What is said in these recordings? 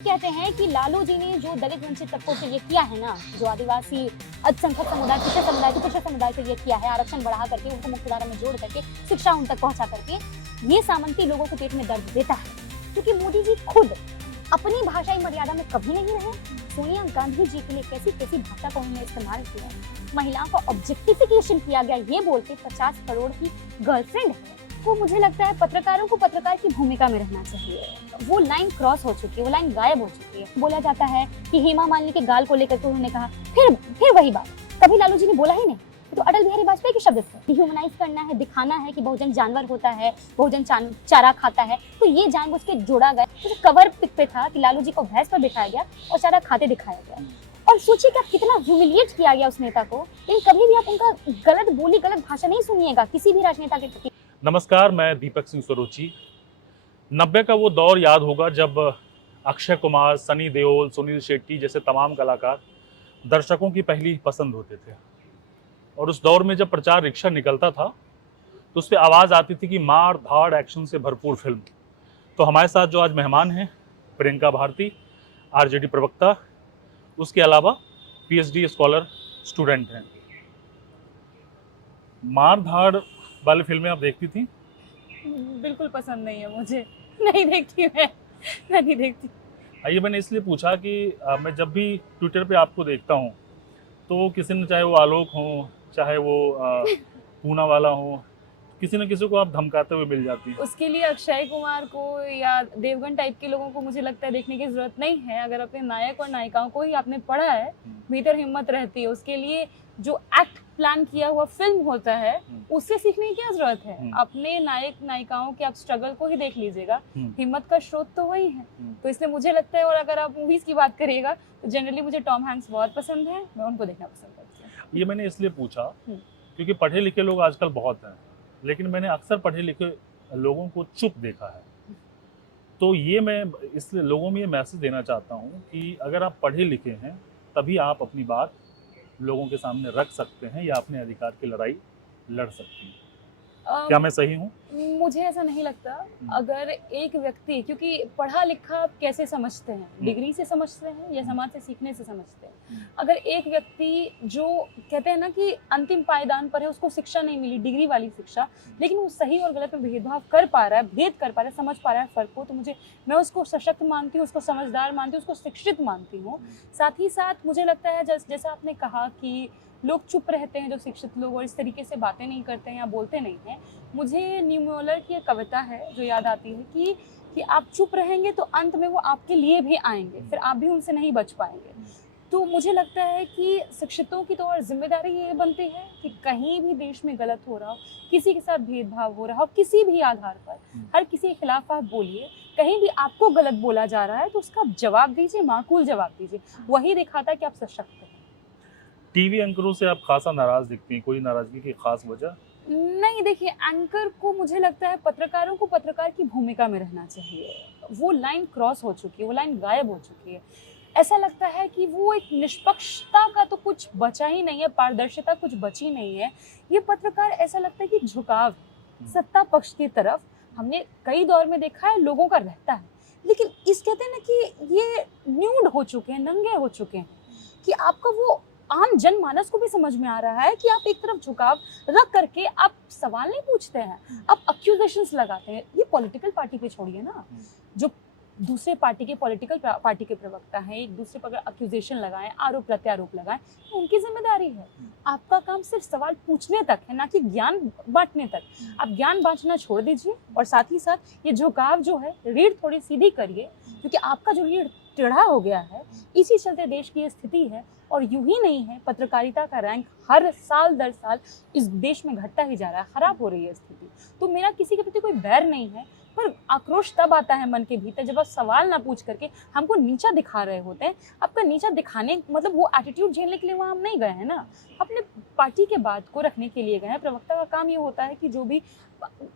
कहते हैं कि लालू जी ने जो दलित वंचित तबकों के लिए किया है ना, जो आदिवासी अल्पसंख्यक समुदाय, पिछड़े समुदाय के पिछड़े समुदाय के लिए किया है, आरक्षण बढ़ा करके उनको मुख्यधारा में जोड़ करके शिक्षा उन तक पहुंचा करके, ये सामंती लोगों को पेट में दर्द देता है। क्योंकि मोदी जी खुद अपनी भाषाई मर्यादा में कभी नहीं रहे। सोनिया गांधी जी के लिए कैसी कैसी भाषा का उन्होंने इस्तेमाल किया, महिलाओं का ऑब्जेक्टिफिकेशन किया गया, ये बोलते 50 करोड़ की गर्लफ्रेंड है। वो मुझे लगता है पत्रकारों को पत्रकार की भूमिका में रहना चाहिए। वो लाइन क्रॉस हो चुकी है, वो लाइन गायब हो चुकी है। बोला जाता है कि हेमा मालिनी के गाल को लेकर के उन्होंने कहा, फिर वही बात, कभी लालू जी ने बोला ही नहीं। तो अटल बिहारी वाजपेयी के शब्द थे, ह्यूमनाइज करना है, दिखाना है कि बहुजन जानवर होता है, बहुजन चारा खाता है, तो ये जानबूझ के जोड़ा गया। तो कवर पिक पे था कि लालू जी को भैंस पर बिठाया गया और चारा खाते दिखाया गया। और सोचिए कि आप कितना ह्यूमिलिएट किया गया उस नेता को, लेकिन कभी भी आप उनका गलत बोली, गलत भाषा नहीं सुनिएगा किसी भी राजनेता के प्रति। नमस्कार, मैं दीपक सिंह स्वरूची। 90 का वो दौर याद होगा जब अक्षय कुमार, सनी देओल, सुनील शेट्टी जैसे तमाम कलाकार दर्शकों की पहली पसंद होते थे। और उस दौर में जब प्रचार रिक्शा निकलता था तो उस पर आवाज़ आती थी कि मार धाड़ एक्शन से भरपूर फिल्म। तो हमारे साथ जो आज मेहमान हैं, प्रियंका भारती, आरजेडी प्रवक्ता, उसके अलावा पीएचडी स्कॉलर स्टूडेंट हैं। मार धाड़ वाली फिल्में आप देखती थी? बिल्कुल पसंद नहीं है मुझे। नहीं देखती मैं नहीं देखती। ये मैंने इसलिए पूछा कि मैं जब भी ट्विटर पे आपको देखता हूँ तो किसी ने, चाहे वो आलोक हो, चाहे वो पूना वाला हो, किसी न किसी को आप धमकाते हुए मिल जाती हैं। उसके लिए अक्षय कुमार को या देवगन टाइप के लोगों को मुझे लगता है देखने की जरूरत नहीं है। अगर अपने नायक और नायिकाओं को ही आपने पढ़ा है, भीतर हिम्मत रहती है। उसके लिए जो एक्ट प्लान किया हुआ फिल्म होता है, उससे सीखने की क्या जरूरत है। अपने नायक नायिकाओं के आप स्ट्रगल को ही देख लीजिएगा, हिम्मत का स्रोत तो वही है। तो इसलिए मुझे लगता है, और अगर आप मूवीज की बात करिएगा तो जनरली मुझे टॉम हैंक्स बहुत पसंद है, मैं उनको देखना पसंद करती हूँ। ये मैंने इसलिए पूछा क्योंकि पढ़े लिखे लोग आजकल बहुत हैं, लेकिन मैंने अक्सर पढ़े लिखे लोगों को चुप देखा है। तो ये मैं इसलिए लोगों में ये मैसेज देना चाहता हूँ कि अगर आप पढ़े लिखे हैं तभी आप अपनी बात लोगों के सामने रख सकते हैं या अपने अधिकार की लड़ाई लड़ सकती हैं। क्या मैं सही हूँ? मुझे ऐसा नहीं लगता। अगर एक व्यक्ति, क्योंकि पढ़ा लिखा आप कैसे समझते हैं, डिग्री से समझते हैं या समाज से सीखने से समझते हैं। अगर एक व्यक्ति जो कहते हैं ना कि अंतिम पायदान पर है, उसको शिक्षा नहीं मिली, डिग्री वाली शिक्षा, लेकिन वो सही और गलत में भेदभाव कर पा रहा है, भेद कर पा रहा है, समझ पा रहा है फर्क को, तो मैं उसको सशक्त मानती हूँ, उसको समझदार मानती हूँ, उसको शिक्षित मानती हूँ। साथ ही साथ मुझे लगता है जैसा आपने कहा कि लोग चुप रहते हैं, जो शिक्षित लोग, और इस तरीके से बातें नहीं करते हैं या बोलते नहीं हैं। मुझे न्यूमोलर की एक कविता है जो याद आती है कि आप चुप रहेंगे तो अंत में वो आपके लिए भी आएंगे, फिर आप भी उनसे नहीं बच पाएंगे। तो मुझे लगता है कि शिक्षितों की तो और जिम्मेदारी ये बनती है कि कहीं भी देश में गलत हो रहा हो, किसी के साथ भेदभाव हो रहा हो, किसी भी आधार पर, हर किसी के खिलाफ आप बोलिए। कहीं भी आपको गलत बोला जा रहा है तो उसका जवाब दीजिए, माकूल जवाब दीजिए। वही दिखाता है कि आप सशक्त हैं। टीवी एंकरों से आप खासा नाराज दिखती हैं, कोई नाराजगी की खास वजह? नहीं, देखिए, एंकर को मुझे लगता है पत्रकारों को पत्रकार की भूमिका में रहना चाहिए। वो लाइन क्रॉस हो चुकी है, वो लाइन गायब हो चुकी है। ऐसा लगता है कि वो एक निष्पक्षता का तो कुछ बचा ही नहीं है, पारदर्शिता कुछ बची नहीं है। ये पत्रकार, ऐसा लगता है कि झुकाव सत्ता पक्ष की तरफ हमने कई दौर में देखा है, लोगों का रहता है। लेकिन इस कहते हैं ना कि ये न्यूड हो चुके हैं, नंगे हो चुके हैं, कि आपका वो आम जनमानस को भी समझ में आ रहा है कि आप एक तरफ झुकाव रख करके आप सवाल नहीं पूछते हैं, आप अक्यूजेशंस लगाते हैं। ये पॉलिटिकल पार्टी पे छोड़िए ना, जो दूसरे पार्टी के पॉलिटिकल पार्टी के प्रवक्ता हैं, एक दूसरे पर अक्यूजेशन लगाएं, आरोप प्रत्यारोप लगाएं, तो उनकी जिम्मेदारी है। आपका काम सिर्फ सवाल पूछने तक है, ना कि ज्ञान बांटने तक। आप ज्ञान बांटना छोड़ दीजिए, और साथ ही साथ ये झुकाव जो है, रीढ़ थोड़ी सीधी करिए, क्योंकि आपका जो रीढ़ टेढ़ा हो गया है, इसी चलते देश की ये स्थिति है। और यूं ही नहीं है, पत्रकारिता का रैंक हर साल दर साल इस देश में घटता ही जा रहा है, खराब हो रही है स्थिति। तो मेरा किसी के प्रति कोई बैर नहीं है, पर आक्रोश तब आता है मन के भीतर जब आप सवाल ना पूछ करके हमको नीचा दिखा रहे होते हैं। आपका नीचा दिखाने मतलब वो एटीट्यूड झेलने के लिए वहाँ हम नहीं गए हैं ना, अपने पार्टी के बात को रखने के लिए गए हैं। प्रवक्ता का काम ये होता है कि जो भी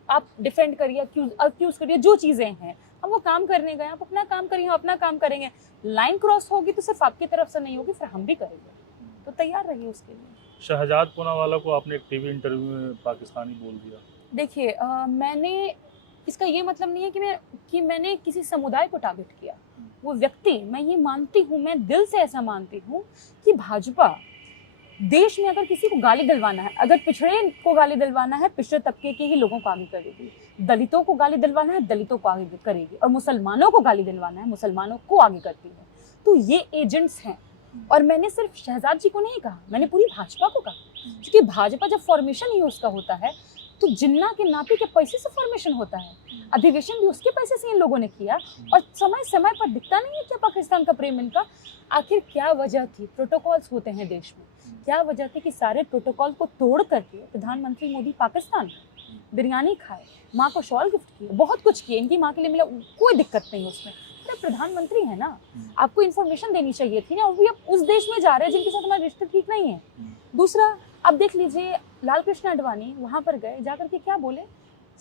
आप डिफेंड करिए, अक्यूज करिए, जो चीज़ें हैं, हम वो काम करने गए, आप अपना काम करिए, हम अपना काम करेंगे। लाइन क्रॉस होगी तो सिर्फ आपकी तरफ से नहीं होगी, फिर हम भी करेंगे, तो तैयार रहिए उसके लिए। शहजाद पूनावाला को आपने एक टीवी इंटरव्यू में पाकिस्तानी बोल दिया। देखिए, मैंने इसका ये मतलब नहीं है कि मैंने किसी समुदाय को टारगेट किया। वो व्यक्ति, मैं ये मानती हूँ, मैं दिल से ऐसा मानती हूँ कि भाजपा देश में अगर किसी को गाली दिलवाना है, अगर पिछड़े को गाली दिलवाना है, पिछड़े तबके के ही लोगों को आगे करेगी, दलितों को गाली दिलवाना है, दलितों को आगे करेगी, और मुसलमानों को गाली दिलवाना है, मुसलमानों को आगे करती है। तो ये एजेंट्स हैं। और मैंने सिर्फ शहजाद जी को नहीं कहा, मैंने पूरी भाजपा को कहा, क्योंकि भाजपा जब फॉर्मेशन ही उसका होता है तो जिन्ना के नापी के पैसे से फॉर्मेशन होता है, अधिवेशन भी उसके पैसे से इन लोगों ने किया। और समय समय पर दिखता नहीं है क्या पाकिस्तान का प्रेम इनका? आखिर क्या वजह थी? प्रोटोकॉल्स होते हैं देश में, क्या वजह थी कि सारे प्रोटोकॉल को तोड़ करके प्रधानमंत्री मोदी पाकिस्तान गए, बिरयानी खाए, माँ को शॉल गिफ्ट किए, बहुत कुछ किए, इनकी माँ के लिए मिला, कोई दिक्कत नहीं उसमें। अरे प्रधानमंत्री है ना, आपको इन्फॉर्मेशन देनी चाहिए थी ना। और भी आप उस देश में जा रहे हैं जिनके साथ हमारे रिश्ते ठीक नहीं है। दूसरा, आप देख लीजिए लाल कृष्ण आडवाणी वहां पर गए, जाकर के क्या बोले?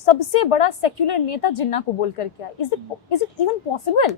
सबसे बड़ा सेक्युलर नेता जिन्ना को बोल कर क्या? Is it even possible?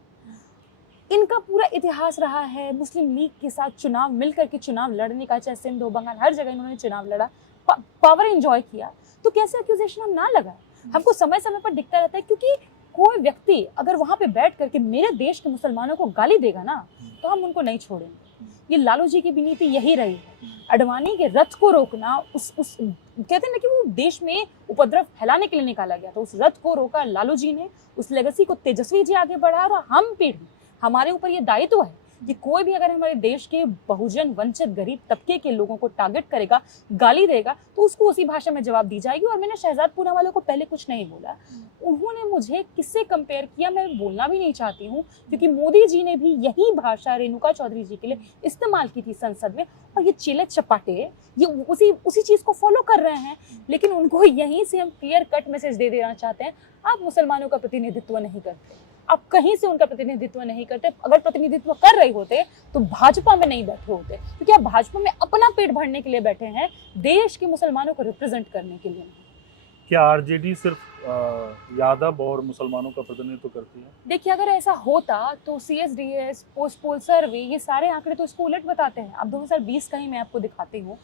इनका पूरा इतिहास रहा है मुस्लिम लीग के साथ चुनाव मिलकर के चुनाव लड़ने का, चाहे सिंध हो, बंगाल, हर जगह इन्होंने चुनाव लड़ा, पावर एंजॉय किया। तो कैसे एक्यूजेशन हम ना लगाए? हमको समय समय पर दिखता रहता है, क्योंकि कोई व्यक्ति अगर वहां पे बैठ करके मेरे देश के मुसलमानों को गाली देगा ना, तो हम उनको नहीं छोड़ेंगे। ये लालू जी की भी नीति यही रही है, आडवाणी के रथ को रोकना। उस कहते हैं ना कि वो देश में उपद्रव फैलाने के लिए निकाला गया था, उस रथ को रोका लालू जी ने, उस लेगेसी को तेजस्वी जी आगे बढ़ाया। और हम पीढ़ी, हमारे ऊपर ये दायित्व है कि कोई भी अगर हमारे देश के बहुजन, वंचित, गरीब तबके के लोगों को टारगेट करेगा, गाली देगा, तो उसको उसी भाषा में जवाब दी जाएगी। और मैंने शहजाद पूना वालों को पहले कुछ नहीं बोला, उन्होंने मुझे किससे कंपेयर किया मैं बोलना भी नहीं चाहती हूँ, क्योंकि मोदी जी ने भी यही भाषा रेणुका चौधरी जी के लिए इस्तेमाल की थी संसद में। और ये चेले चपाटे ये उसी चीज को फॉलो कर रहे हैं। लेकिन उनको यहीं से हम क्लियर कट मैसेज दे देना चाहते हैं, आप मुसलमानों का प्रतिनिधित्व नहीं करते, आप कहीं से उनका प्रतिनिधित्व नहीं करते। अगर प्रतिनिधित्व कर रहे होते तो भाजपा में नहीं बैठे होते, क्योंकि आप भाजपा में अपना पेट भरने के लिए बैठे हैं, देश के मुसलमानों को रिप्रेजेंट करने के लिए नहीं। क्या आरजेडी सिर्फ यादव और मुसलमानों का प्रतिनिधित्व करती है? देखिए, अगर ऐसा होता तो CSDS, पोस्ट पोल सर्वे, ये सारे आंकड़े तो इसको उलट बताते हैं। अब 2020 का ही मैं आपको दिखाती हूँ।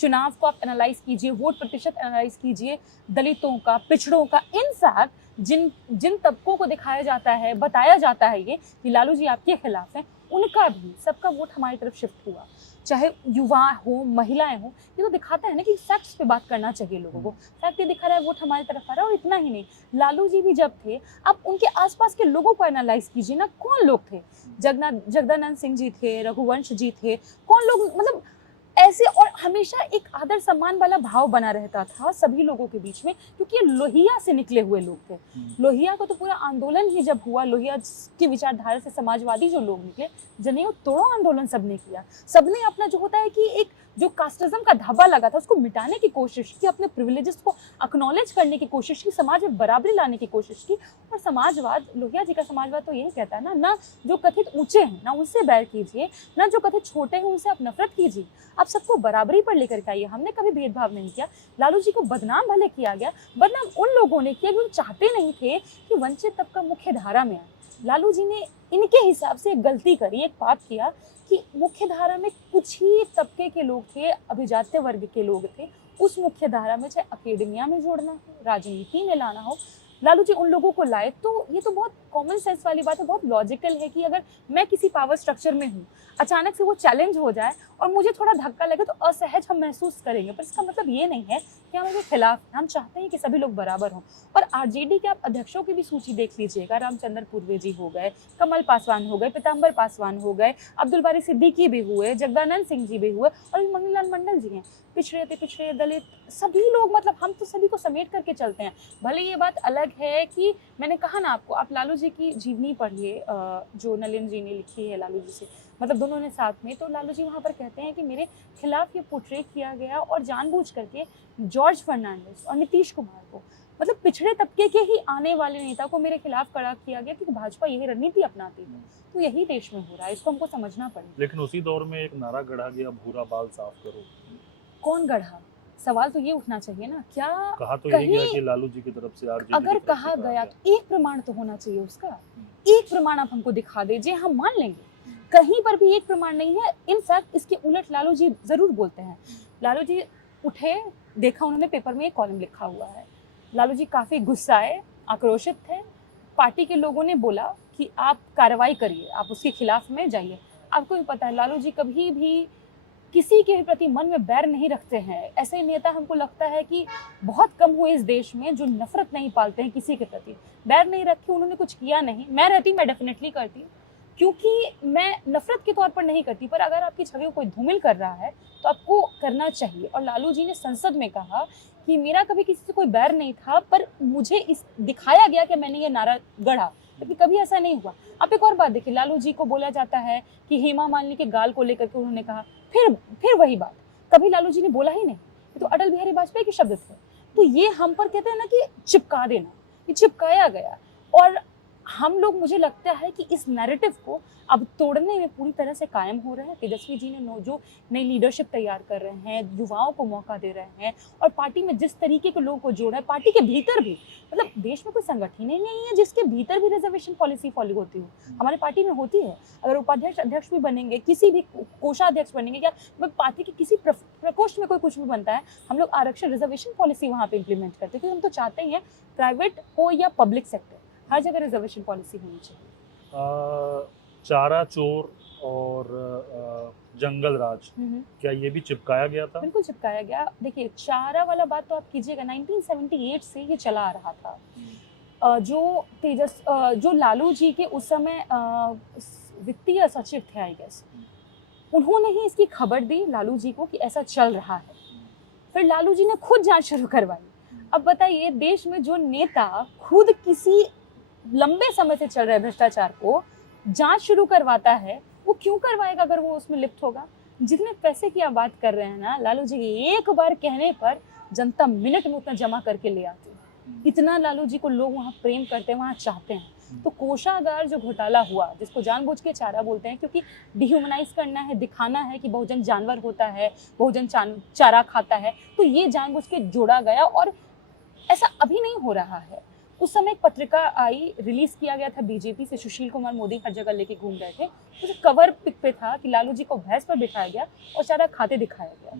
चुनाव को आप एनालाइज कीजिए, वोट प्रतिशत एनालाइज कीजिए, दलितों का, पिछड़ों का, इनफैक्ट जिन तबकों को दिखाया जाता है, बताया जाता है ये कि लालू जी आपके खिलाफ हैं, उनका भी सबका वोट हमारी तरफ शिफ्ट हुआ, चाहे युवा हो, महिलाएं हो। ये तो दिखाता है ना कि फैक्ट्स पे बात करना चाहिए लोगों को। फैक्ट ये दिखा रहा है वोट हमारी तरफ आ रहा है। और इतना ही नहीं, लालू जी भी जब थे, आप उनके आसपास के लोगों को एनालाइज कीजिए ना, कौन लोग थे? जगदानंद सिंह जी थे, रघुवंश जी थे, कौन लोग, मतलब ऐसे। और हमेशा एक आदर सम्मान वाला भाव बना रहता था सभी लोगों के बीच में, क्योंकि ये लोहिया से निकले हुए लोग थे। लोहिया को तो पूरा आंदोलन ही जब हुआ, लोहिया की विचारधारा से समाजवादी जो लोग निकले, जनेऊ तोड़ो आंदोलन सबने किया। सबने अपना जो होता है कि एक जो कास्टिज्म का धब्बा लगा था उसको मिटाने की कोशिश की, अपने प्रिविलेजेस को एक्नॉलेज करने की कोशिश की, समाज में बराबरी लाने की कोशिश की। और समाजवाद, लोहिया जी का समाजवाद तो यही कहता है ना जो कथित ऊंचे हैं ना उनसे बैर कीजिए, ना जो कथित छोटे हैं उनसे आप नफरत कीजिए, आप सबको बराबरी पर लेकर के आइए। हमने कभी भेदभाव नहीं किया। लालू जी को बदनाम भले किया गया, बदनाम उन लोगों ने किया जो चाहते नहीं थे कि वंचित तबका मुख्य धारा में आए। लालू जी ने इनके हिसाब से एक गलती करी, एक पाप किया कि मुख्य धारा में कुछ ही तबके के लोग थे, अभिजात्य वर्ग के लोग थे। उस मुख्य धारा में चाहे अकेडमिया में जोड़ना हो, राजनीति में लाना हो, लालू जी उन लोगों को लाए। तो ये तो बहुत कॉमन सेंस वाली बात है, बहुत लॉजिकल है कि अगर मैं किसी पावर स्ट्रक्चर में हूँ, अचानक से वो चैलेंज हो जाए और मुझे थोड़ा धक्का लगे, तो असहज हम महसूस करेंगे। पर इसका मतलब ये नहीं है कि हम इसके खिलाफ हैं। हम चाहते हैं कि सभी लोग बराबर हों। और आरजेडी के आप अध्यक्षों की भी सूची देख लीजिएगा, रामचंद्र पूर्वे जी हो गए, कमल पासवान हो गए, पीताम्बर पासवान हो गए, अब्दुल बारी सिद्दीकी भी हुए, जगदानंद सिंह जी भी हुए, और मंगनीलाल मंडल जी हैं। पिछड़े दलित सभी लोग, मतलब हम तो सभी को समेट करके चलते हैं। भले ये बात अलग है कि मैंने कहा ना आपको, आप लालू जी की जीवनी पढ़िए जो नलिन जी ने लिखी है लालू जी से, मतलब दोनों ने साथ में। तो लालू जी वहाँ पर कहते हैं कि मेरे खिलाफ ये पोर्ट्रे किया गया और जानबूझ करके जॉर्ज फर्नांडिस और नीतीश कुमार को, मतलब पिछड़े तबके के ही आने वाले नेता को मेरे खिलाफ खड़ा किया गया, क्योंकि भाजपा यही रणनीति अपनाती है। तो यही देश में हो रहा है, इसको हमको समझना पड़ेगा। लेकिन उसी दौर में एक नारा गढ़ा गया, भूरा बाल साफ करो। कौन गढ़ा? सवाल तो ये उठना चाहिए ना, क्या कहा तो यही गया कि लालू जी की तरफ से, आरजेडी अगर कहा गया तो एक प्रमाण तो होना चाहिए उसका। एक प्रमाण आप हमको दिखा दीजिए, हम मान लेंगे। कहीं पर भी एक प्रमाण नहीं है। इनफैक्ट इसके उलट लालू जी जरूर बोलते हैं। लालू जी उठे, देखा उन्होंने पेपर में एक कॉलम लिखा हुआ है, लालू जी काफी गुस्साए, आक्रोशित थे। पार्टी के लोगों ने बोला कि आप कार्रवाई करिए, आप उसके खिलाफ में जाइए। आपको भी पता है लालू जी कभी भी किसी के भी प्रति मन में बैर नहीं रखते हैं। ऐसे नेता हमको लगता है कि बहुत कम हुए इस देश में जो नफरत नहीं पालते हैं किसी के प्रति। बैर नहीं रखे, उन्होंने कुछ किया नहीं। मैं रहती, मैं डेफिनेटली करती, क्योंकि मैं नफरत के तौर पर नहीं करती, पर अगर आपकी छवि को कोई धूमिल कर रहा है तो आपको करना चाहिए। और लालू जी ने संसद में कहा कि मेरा कभी किसी से कोई बैर नहीं था, पर मुझे इस दिखाया गया कि मैंने ये नारा गढ़ा, लेकिन कभी ऐसा नहीं हुआ। आप एक और बात देखिए, लालू जी को बोला जाता है कि हेमा मालिनी के गाल को लेकर के उन्होंने कहा, फिर वही बात, कभी लालू जी ने बोला ही नहीं। ये तो अटल बिहारी वाजपेयी के शब्द थे। तो ये हम पर कहते हैं ना कि चिपका देना, ये चिपकाया गया। और हम लोग, मुझे लगता है कि इस नैरेटिव को अब तोड़ने में पूरी तरह से कायम हो रहे हैं। तेजस्वी जी ने जो नई लीडरशिप तैयार कर रहे हैं, युवाओं को मौका दे रहे हैं, और पार्टी में जिस तरीके के लोगों को जोड़ा है, पार्टी के भीतर भी, मतलब देश में कोई संगठन ही नहीं है जिसके भीतर भी रिजर्वेशन पॉलिसी फॉलो होती हो। हमारी पार्टी में होती है। अगर उपाध्यक्ष अध्यक्ष भी बनेंगे, किसी भी कोषाध्यक्ष बनेंगे, या पार्टी के किसी प्रकोष्ठ में कोई कुछ भी बनता है, हम लोग आरक्षण रिजर्वेशन पॉलिसी वहाँ पे इंप्लीमेंट करते हैं, क्योंकि हम तो चाहते हैं प्राइवेट हो या पब्लिक सेक्टर, हर जगह रिजर्वेशन पॉलिसी होनी चाहिए। चारा चोर और जंगल राज, क्या ये भी चिपकाया गया था? बिल्कुल चिपकाया गया। देखिए, चारा वाला बात तो आप कीजिएगा, 1978 से ये चला आ रहा था। जो लालू जी के उस समय वित्तीय सचिव थे, आई गेस, उन्होंने ही इसकी खबर दी लालू जी को कि ऐसा चल रहा है। फिर लालू जी ने खुद जांच शुरू करवाई। अब बताइए, देश में जो नेता खुद किसी लंबे समय से चल रहे भ्रष्टाचार को जांच शुरू करवाता है, वो क्यों करवाएगा अगर वो उसमें लिप्त होगा? जितने पैसे की आप बात कर रहे हैं ना, लालू जी के एक बार कहने पर जनता मिनट में उतना जमा करके ले आती है। इतना लालू जी को लोग वहाँ प्रेम करते हैं, वहाँ चाहते हैं। तो कोषागार जो घोटाला हुआ, जिसको जानबूझ के चारा बोलते हैं, क्योंकि डिह्यूमनाइज करना है, दिखाना है कि बहुजन जानवर होता है, बहुजन चारा खाता है, तो ये जानबूझ के जोड़ा गया। और ऐसा अभी नहीं हो रहा है। उस समय एक पत्रिका आई, रिलीज किया गया था बीजेपी से, सुशील कुमार मोदी हर जगह लेके घूम रहे थे, तो कवर पिक पे था कि लालू जी को भैंस पर बिठाया गया और चारा खाते दिखाया गया।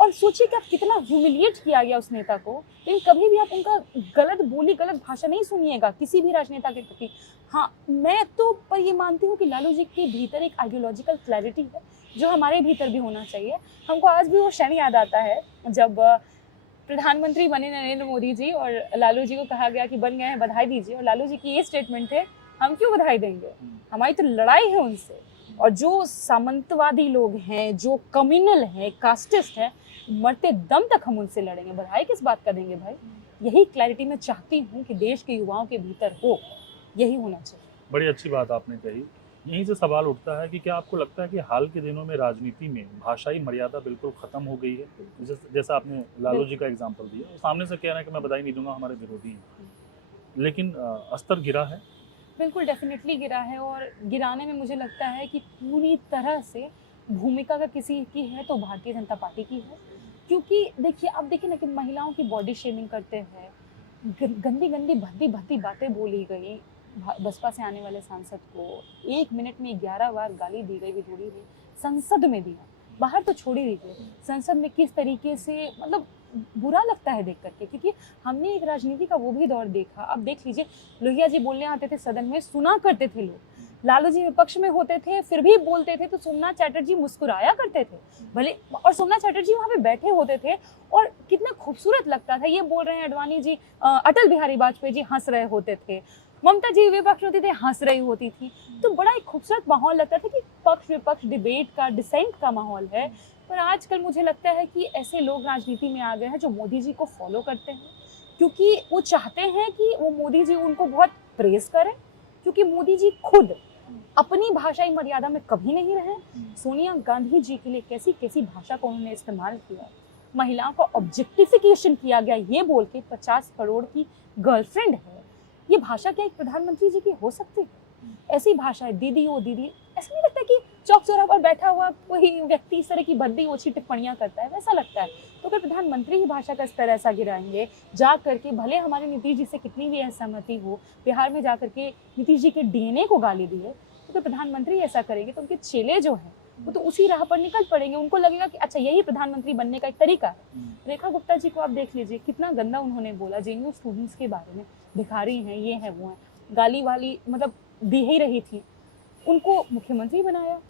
और सोचिए कि आप कितना ह्यूमिलिएट किया गया उस नेता को। लेकिन कभी भी आप उनका गलत बोली, गलत भाषा नहीं सुनिएगा किसी भी राजनेता के प्रति। हाँ, मैं तो पर ये मानती हूँ कि लालू जी के भीतर एक आइडियोलॉजिकल क्लैरिटी है, जो हमारे भीतर भी होना चाहिए। हमको आज भी वो क्षण याद आता है जब प्रधानमंत्री बने नरेंद्र मोदी जी, और लालू जी को कहा गया कि बन गए हैं, बधाई दीजिए। और लालू जी की ये स्टेटमेंट थे, हम क्यों बधाई देंगे, हमारी तो लड़ाई है उनसे। और जो सामंतवादी लोग हैं, जो कम्युनल हैं, कास्टिस्ट हैं, मरते दम तक हम उनसे लड़ेंगे, बधाई किस बात का देंगे भाई। यही क्लैरिटी मैं चाहती हूँ कि देश के युवाओं के भीतर हो, यही होना चाहिए। बड़ी अच्छी बात आपने कही। यहीं से सवाल उठता है कि क्या आपको लगता है कि हाल के दिनों में राजनीति में भाषाई मर्यादा बिल्कुल खत्म हो गई है? जैसा आपने लालू जी का एग्जाम्पल दिया, सामने से कह रहे हैं कि मैं बधाई नहीं दूंगा, हमारे विरोधी हैं, लेकिन स्तर गिरा है। बिल्कुल डेफिनेटली गिरा है। और गिराने में मुझे लगता है कि पूरी तरह से भूमिका अगर किसी की है तो भारतीय जनता पार्टी की है। क्योंकि देखिए, आप देखिए ना कि महिलाओं की बॉडी शेमिंग करते हैं, गंदी गंदी भद्दी बातें बोली गई। बसपा से आने वाले सांसद को 1 मिनट में 11 बार गाली दी गई, विधोड़ी ने संसद में दिया, बाहर तो छोड़ ही दीजिए, संसद में किस तरीके से, मतलब बुरा लगता है देख करके। क्योंकि हमने एक राजनीति का वो भी दौर देखा। अब देख लीजिए, लोहिया जी बोलने आते थे सदन में, सुना करते थे लोग। लालू जी विपक्ष में होते थे, फिर भी बोलते थे, तो सोमनाथ चैटर्जी मुस्कुराया करते थे भले, और सोमनाथ चैटर्जी वहाँ पे बैठे होते थे और कितना खूबसूरत लगता था। ये बोल रहे हैं अडवाणी जी, अटल बिहारी वाजपेयी जी हंस रहे होते थे, ममता जी विपक्ष होती थी, हंस रही होती थी, तो बड़ा एक खूबसूरत माहौल लगता था कि पक्ष विपक्ष डिबेट का, डिसेंट का माहौल है। पर आजकल मुझे लगता है कि ऐसे लोग राजनीति में आ गए हैं जो मोदी जी को फॉलो करते हैं, क्योंकि वो चाहते हैं कि वो मोदी जी उनको बहुत प्रेज करें, क्योंकि मोदी जी खुद अपनी भाषाई मर्यादा में कभी नहीं रहे। सोनिया गांधी जी के लिए कैसी कैसी भाषा को उन्होंने इस्तेमाल किया, महिलाओं का ऑब्जेक्टिफिकेशन किया गया ये बोल के 50 करोड़ की गर्लफ्रेंड है। ये भाषा क्या एक प्रधानमंत्री जी की हो सकती है? ऐसी भाषा, दीदी ओ दीदी, ऐसा नहीं लगता कि चौक चौराहे पर बैठा हुआ कोई व्यक्ति इस तरह की भद्दी ओछी टिप्पणियां करता है, वैसा लगता है। तो अगर प्रधानमंत्री ही भाषा का स्तर ऐसा गिराएंगे, जा करके भले हमारे नीतीश जी से कितनी भी असहमति हो, बिहार में जा करके नीतीश जी के डीएनए को गाली दिए, तो अगर प्रधानमंत्री ऐसा करेंगे तो उनके चेले जो हैं वो तो उसी राह पर निकल पड़ेंगे। उनको लगेगा कि अच्छा यही प्रधानमंत्री बनने का एक तरीका है। रेखा गुप्ता जी को आप देख लीजिए, कितना गंदा उन्होंने बोला जेएनयू स्टूडेंट्स के बारे में, भिखारी हैं, ये है वो है, गाली वाली, मतलब दे ही रही थी, उनको मुख्यमंत्री बनाया।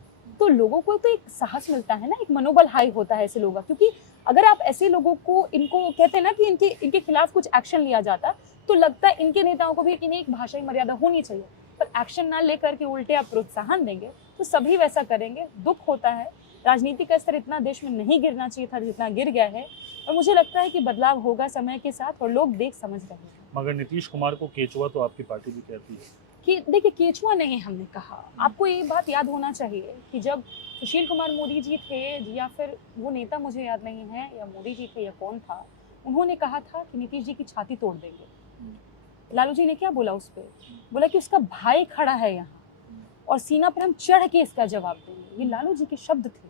तो लोगों को तो एक साहस मिलता है ना, एक मनोबल हाई होता है ऐसे लोगों का, क्योंकि अगर आप ऐसे लोगों को, इनको कहते हैं ना कि इनके खिलाफ कुछ एक्शन लिया जाता, तो लगता है इनके नेताओं को भी कि नहीं, एक भाषाई मर्यादा होनी चाहिए, पर एक्शन ना लेकर के उल्टे आप प्रोत्साहन देंगे तो सभी वैसा करेंगे। दुख होता है, राजनीति का स्तर इतना देश में नहीं गिरना चाहिए था जितना गिर गया है, और मुझे लगता है कि बदलाव होगा समय के साथ और लोग देख समझ रहे हैं। मगर नीतीश कुमार को केचुआ तो आपकी पार्टी भी कहती है। कि देखिए, केचुआ नहीं हमने कहा, आपको ये बात याद होना चाहिए कि जब सुशील कुमार मोदी जी थे, या फिर वो नेता मुझे याद नहीं है, या मोदी जी थे या कौन था, उन्होंने कहा था कि नीतीश जी की छाती तोड़ देंगे। लालू जी ने क्या बोला उस पर? बोला कि उसका भाई खड़ा है यहाँ और सीना पर हम चढ़ के इसका जवाब देंगे। ये लालू जी के शब्द थे।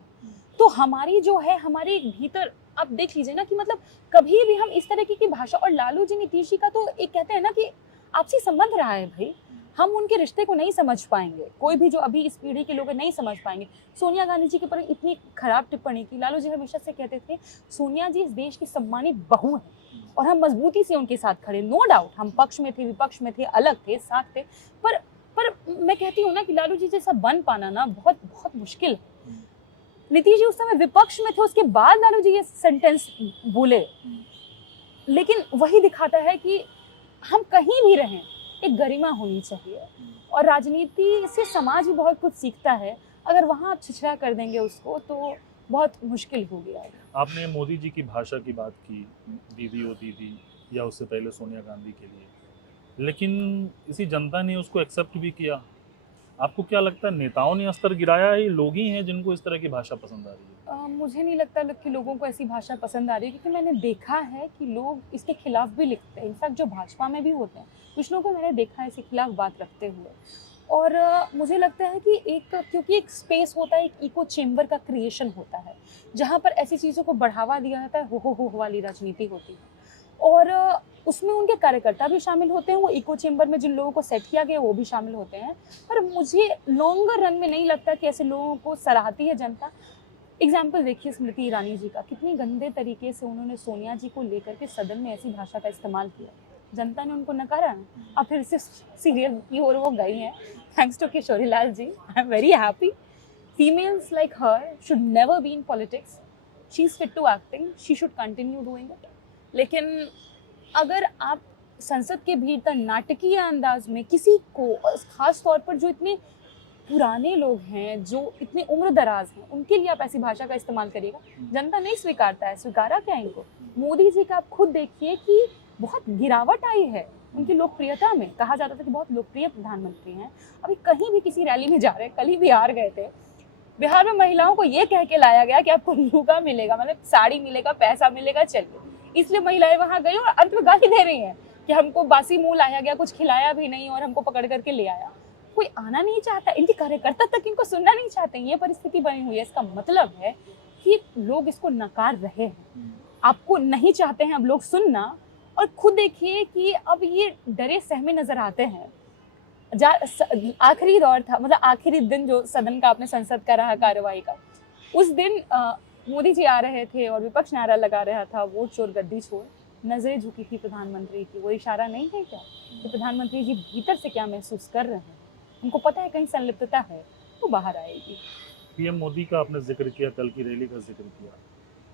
तो हमारी जो है, हमारे भीतर आप देख लीजिए ना कि मतलब कभी भी हम इस तरह की भाषा, और लालू जी नीतीश जी का तो एक कहते हैं ना कि आपसी संबंध रहा है भाई, हम उनके रिश्ते को नहीं समझ पाएंगे, कोई भी जो अभी इस पीढ़ी के लोग नहीं समझ पाएंगे। सोनिया गांधी जी के ऊपर इतनी खराब टिप्पणी की। लालू जी हमेशा से कहते थे सोनिया जी इस देश की सम्मानित बहू हैं और हम मजबूती से उनके साथ खड़े। नो डाउट हम पक्ष में थे, विपक्ष में थे, अलग थे, साथ थे, पर मैं कहती हूँ ना कि लालू जी जैसा बन पाना ना बहुत बहुत मुश्किल है। नीतीश जी उस समय विपक्ष में थे, उसके बाद लालू जी ये सेंटेंस बोले, लेकिन वही दिखाता है कि हम कहीं भी रहें एक गरिमा होनी चाहिए, और राजनीति से समाज भी बहुत कुछ सीखता है। अगर वहाँ आप छिछड़ा कर देंगे उसको तो बहुत मुश्किल हो गया है। आपने मोदी जी की भाषा की बात की, दीदी ओ दीदी, या उससे पहले सोनिया गांधी के लिए, लेकिन इसी जनता ने उसको एक्सेप्ट भी किया। आपको क्या लगता है नेताओं ने स्तर गिराया है, ये लोग ही हैं जिनको इस तरह की भाषा पसंद आ रही है? मुझे नहीं लगता कि लोगों को ऐसी भाषा पसंद आ रही है, क्योंकि मैंने देखा है कि लोग इसके खिलाफ भी लिखते हैं। इनफैक्ट जो भाजपा में भी होते हैं, कुछ लोगों को मैंने देखा है इसके खिलाफ बात रखते हुए। और मुझे लगता है कि क्योंकि एक स्पेस होता है, एक इको चेम्बर का क्रिएशन होता है, जहाँ पर ऐसी चीज़ों को बढ़ावा दिया जाता है, हो वाली राजनीति होती है, और उसमें उनके कार्यकर्ता भी शामिल होते हैं। वो इको चेम्बर में जिन लोगों को सेट किया गया वो भी शामिल होते हैं, पर मुझे लॉन्गर रन में नहीं लगता कि ऐसे लोगों को सराहती है जनता। एग्जाम्पल देखिए स्मृति ईरानी जी का, कितनी गंदे तरीके से उन्होंने सोनिया जी को लेकर के सदन में ऐसी भाषा का इस्तेमाल किया, जनता ने उनको नकारा, और फिर इससे सीरियल की ओर वो गई हैं। Thanks to Kishori Lal ji, I am very happy. Females like her should never be in politics, she is fit to acting, she should continue doing it. लेकिन अगर आप संसद के भीतर नाटकीय अंदाज में किसी को, खास तौर पर जो इतने पुराने लोग हैं, जो इतने उम्र दराज हैं, उनके लिए आप ऐसी भाषा का इस्तेमाल करिएगा, जनता नहीं स्वीकारता है। स्वीकारा क्या इनको? मोदी जी का आप खुद देखिए कि बहुत गिरावट आई है उनकी लोकप्रियता में। कहा जाता था कि बहुत लोकप्रिय प्रधानमंत्री हैं, अभी कहीं भी किसी रैली में जा रहे हैं, कल ही बिहार गए थे, बिहार में महिलाओं को ये कह के लाया गया कि आपको लुगा मिलेगा, मतलब साड़ी मिलेगा, पैसा मिलेगा, चलिए। इसलिए महिलाएं वहां गई और अंत में गाली दे रही हैं कि हमको बासी मुंह लाया गया, कुछ खिलाया भी नहीं और हमको पकड़ करके ले आया। कोई आना नहीं चाहता, इनके कार्यकर्ता तक इनको सुनना नहीं चाहते। ये परिस्थिति बनी हुई है। इसका मतलब है कि लोग इसको नकार रहे हैं, आपको नहीं चाहते हैं अब लोग सुनना। और खुद देखिए कि अब ये डरे सहमे नजर आते हैं। आखिरी दौर था, मतलब आखिरी दिन जो सदन का, अपने संसद का रहा कार्यवाही का, उस दिन मोदी जी आ रहे थे और विपक्ष नारा लगा रहा था, वोट चोर गद्दी छोड़। नजरें झुकी थी प्रधानमंत्री की। वो इशारा नहीं है क्या कि प्रधानमंत्री जी भीतर से क्या महसूस कर रहे हैं? उनको पता है कहीं संलिप्तता है, वो बाहर आएगी। पीएम मोदी का आपने जिक्र किया, कल की रैली का जिक्र किया।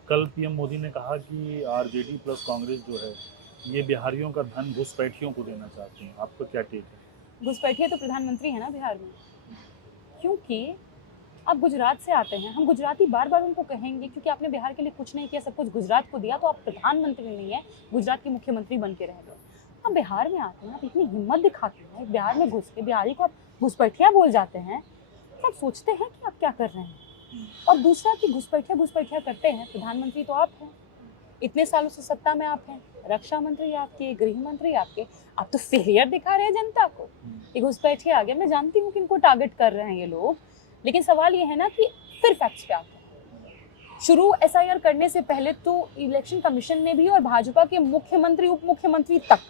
कल पीएम मोदी ने कहा कि आरजेडी प्लस कांग्रेस जो है ये बिहारियों का धन घुसपैठियों को देना चाहती हैं। आपका क्या टेक है? घुसपैठिए तो प्रधानमंत्री है ना बिहार में, क्योंकि आप गुजरात से आते हैं। हम गुजराती बार बार उनको कहेंगे क्योंकि आपने बिहार के लिए कुछ नहीं किया, सब कुछ गुजरात को दिया, तो आप प्रधानमंत्री नहीं है, गुजरात के मुख्यमंत्री बन के रह गए। आप बिहार में आते हैं, आप इतनी हिम्मत दिखाते हैं, बिहार में घुस के बिहारी को आप घुसपैठिया बोल जाते हैं, तो आप सोचते हैं कि आप क्या कर रहे हैं। और दूसरा कि घुसपैठिया करते हैं, प्रधानमंत्री तो आप हैं, इतने सालों से सत्ता में आप हैं, रक्षा मंत्री आपके, गृह मंत्री आपके, आप तो फेलियर दिखा रहे हैं जनता को। ये घुसपैठिया आ गया। मैं जानती हूँ कि इनको टारगेट कर रहे हैं ये लोग, लेकिन सवाल ये है ना कि फिर फैक्ट्स क्या आते हैं। शुरू एसआईआर करने से पहले तो इलेक्शन कमीशन ने भी और भाजपा के मुख्यमंत्री उप मुख्यमंत्री तक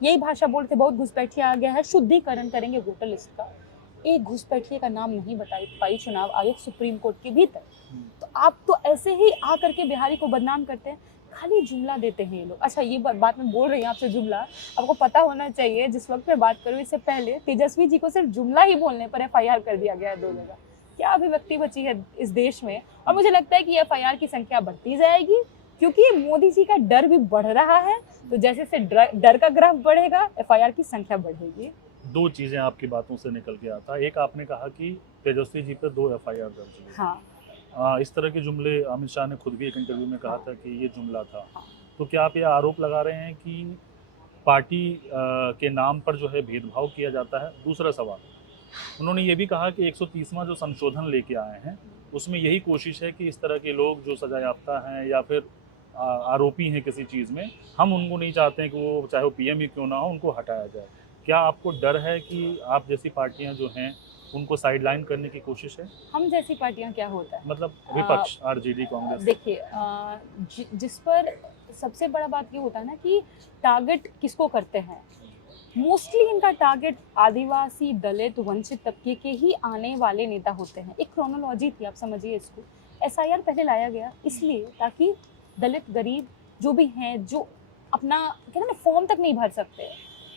यही भाषा बोलते, बहुत घुसपैठिया आ गया है, शुद्धिकरण करेंगे वोटर लिस्ट का। एक घुसपैठिए का नाम नहीं बता पाई चुनाव आयोग सुप्रीम कोर्ट के भीतर। तो आप तो ऐसे ही आ करके बिहारी को बदनाम करते हैं। खाली जुमला देते हैं ये लोग। अच्छा, ये बात मैं बोल रही हूँ आपसे जुमला, आपको पता होना चाहिए जिस वक्त मैं बात करूँ इससे पहले तेजस्वी जी को सिर्फ जुमला ही बोलने पर FIR कर दिया गया है 2 जगह। क्या अभिव्यक्ति बची है इस देश में? और मुझे लगता है कि FIR की संख्या बढ़ती जाएगी, क्योंकि मोदी जी का डर भी बढ़ रहा है। तो जैसे से डर का ग्राफ बढ़ेगा, FIR की संख्या बढ़ेगी। 2 चीजें आपकी बातों से निकल के आता। एक, आपने कहा कि तेजस्वी जी पर 2 FIR दर्ज हुई। हाँ, इस तरह के जुमले अमित शाह ने खुद भी एक इंटरव्यू में कहा था कि ये जुमला था। हाँ। तो क्या आप ये आरोप लगा रहे हैं कि पार्टी के नाम पर जो है भेदभाव किया जाता है? दूसरा सवाल, उन्होंने ये भी कहा कि 130वां जो संशोधन लेके आए हैं उसमें यही कोशिश है कि इस तरह के लोग जो सजा याफ्ता हैं या फिर आरोपी हैं किसी चीज़ में, हम उनको नहीं चाहते हैं कि वो चाहे वो PM ही क्यों ना हो, उनको हटाया जाए। क्या आपको डर है कि आप जैसी पार्टियां जो हैं उनको साइडलाइन करने की कोशिश है? हम जैसी पार्टियां क्या होता है? मतलब विपक्ष, RJD, कांग्रेस। देखिए, जिस पर सबसे बड़ा बात ये होता है ना कि टारगेट किसको करते हैं। मोस्टली इनका टारगेट आदिवासी, दलित, वंचित तबके के ही आने वाले नेता होते हैं। एक क्रोनोलॉजी थी, आप समझिए इसको। SIR पहले लाया गया इसलिए ताकि दलित, गरीब जो भी हैं, जो अपना कहते हैं ना फॉर्म तक नहीं भर सकते,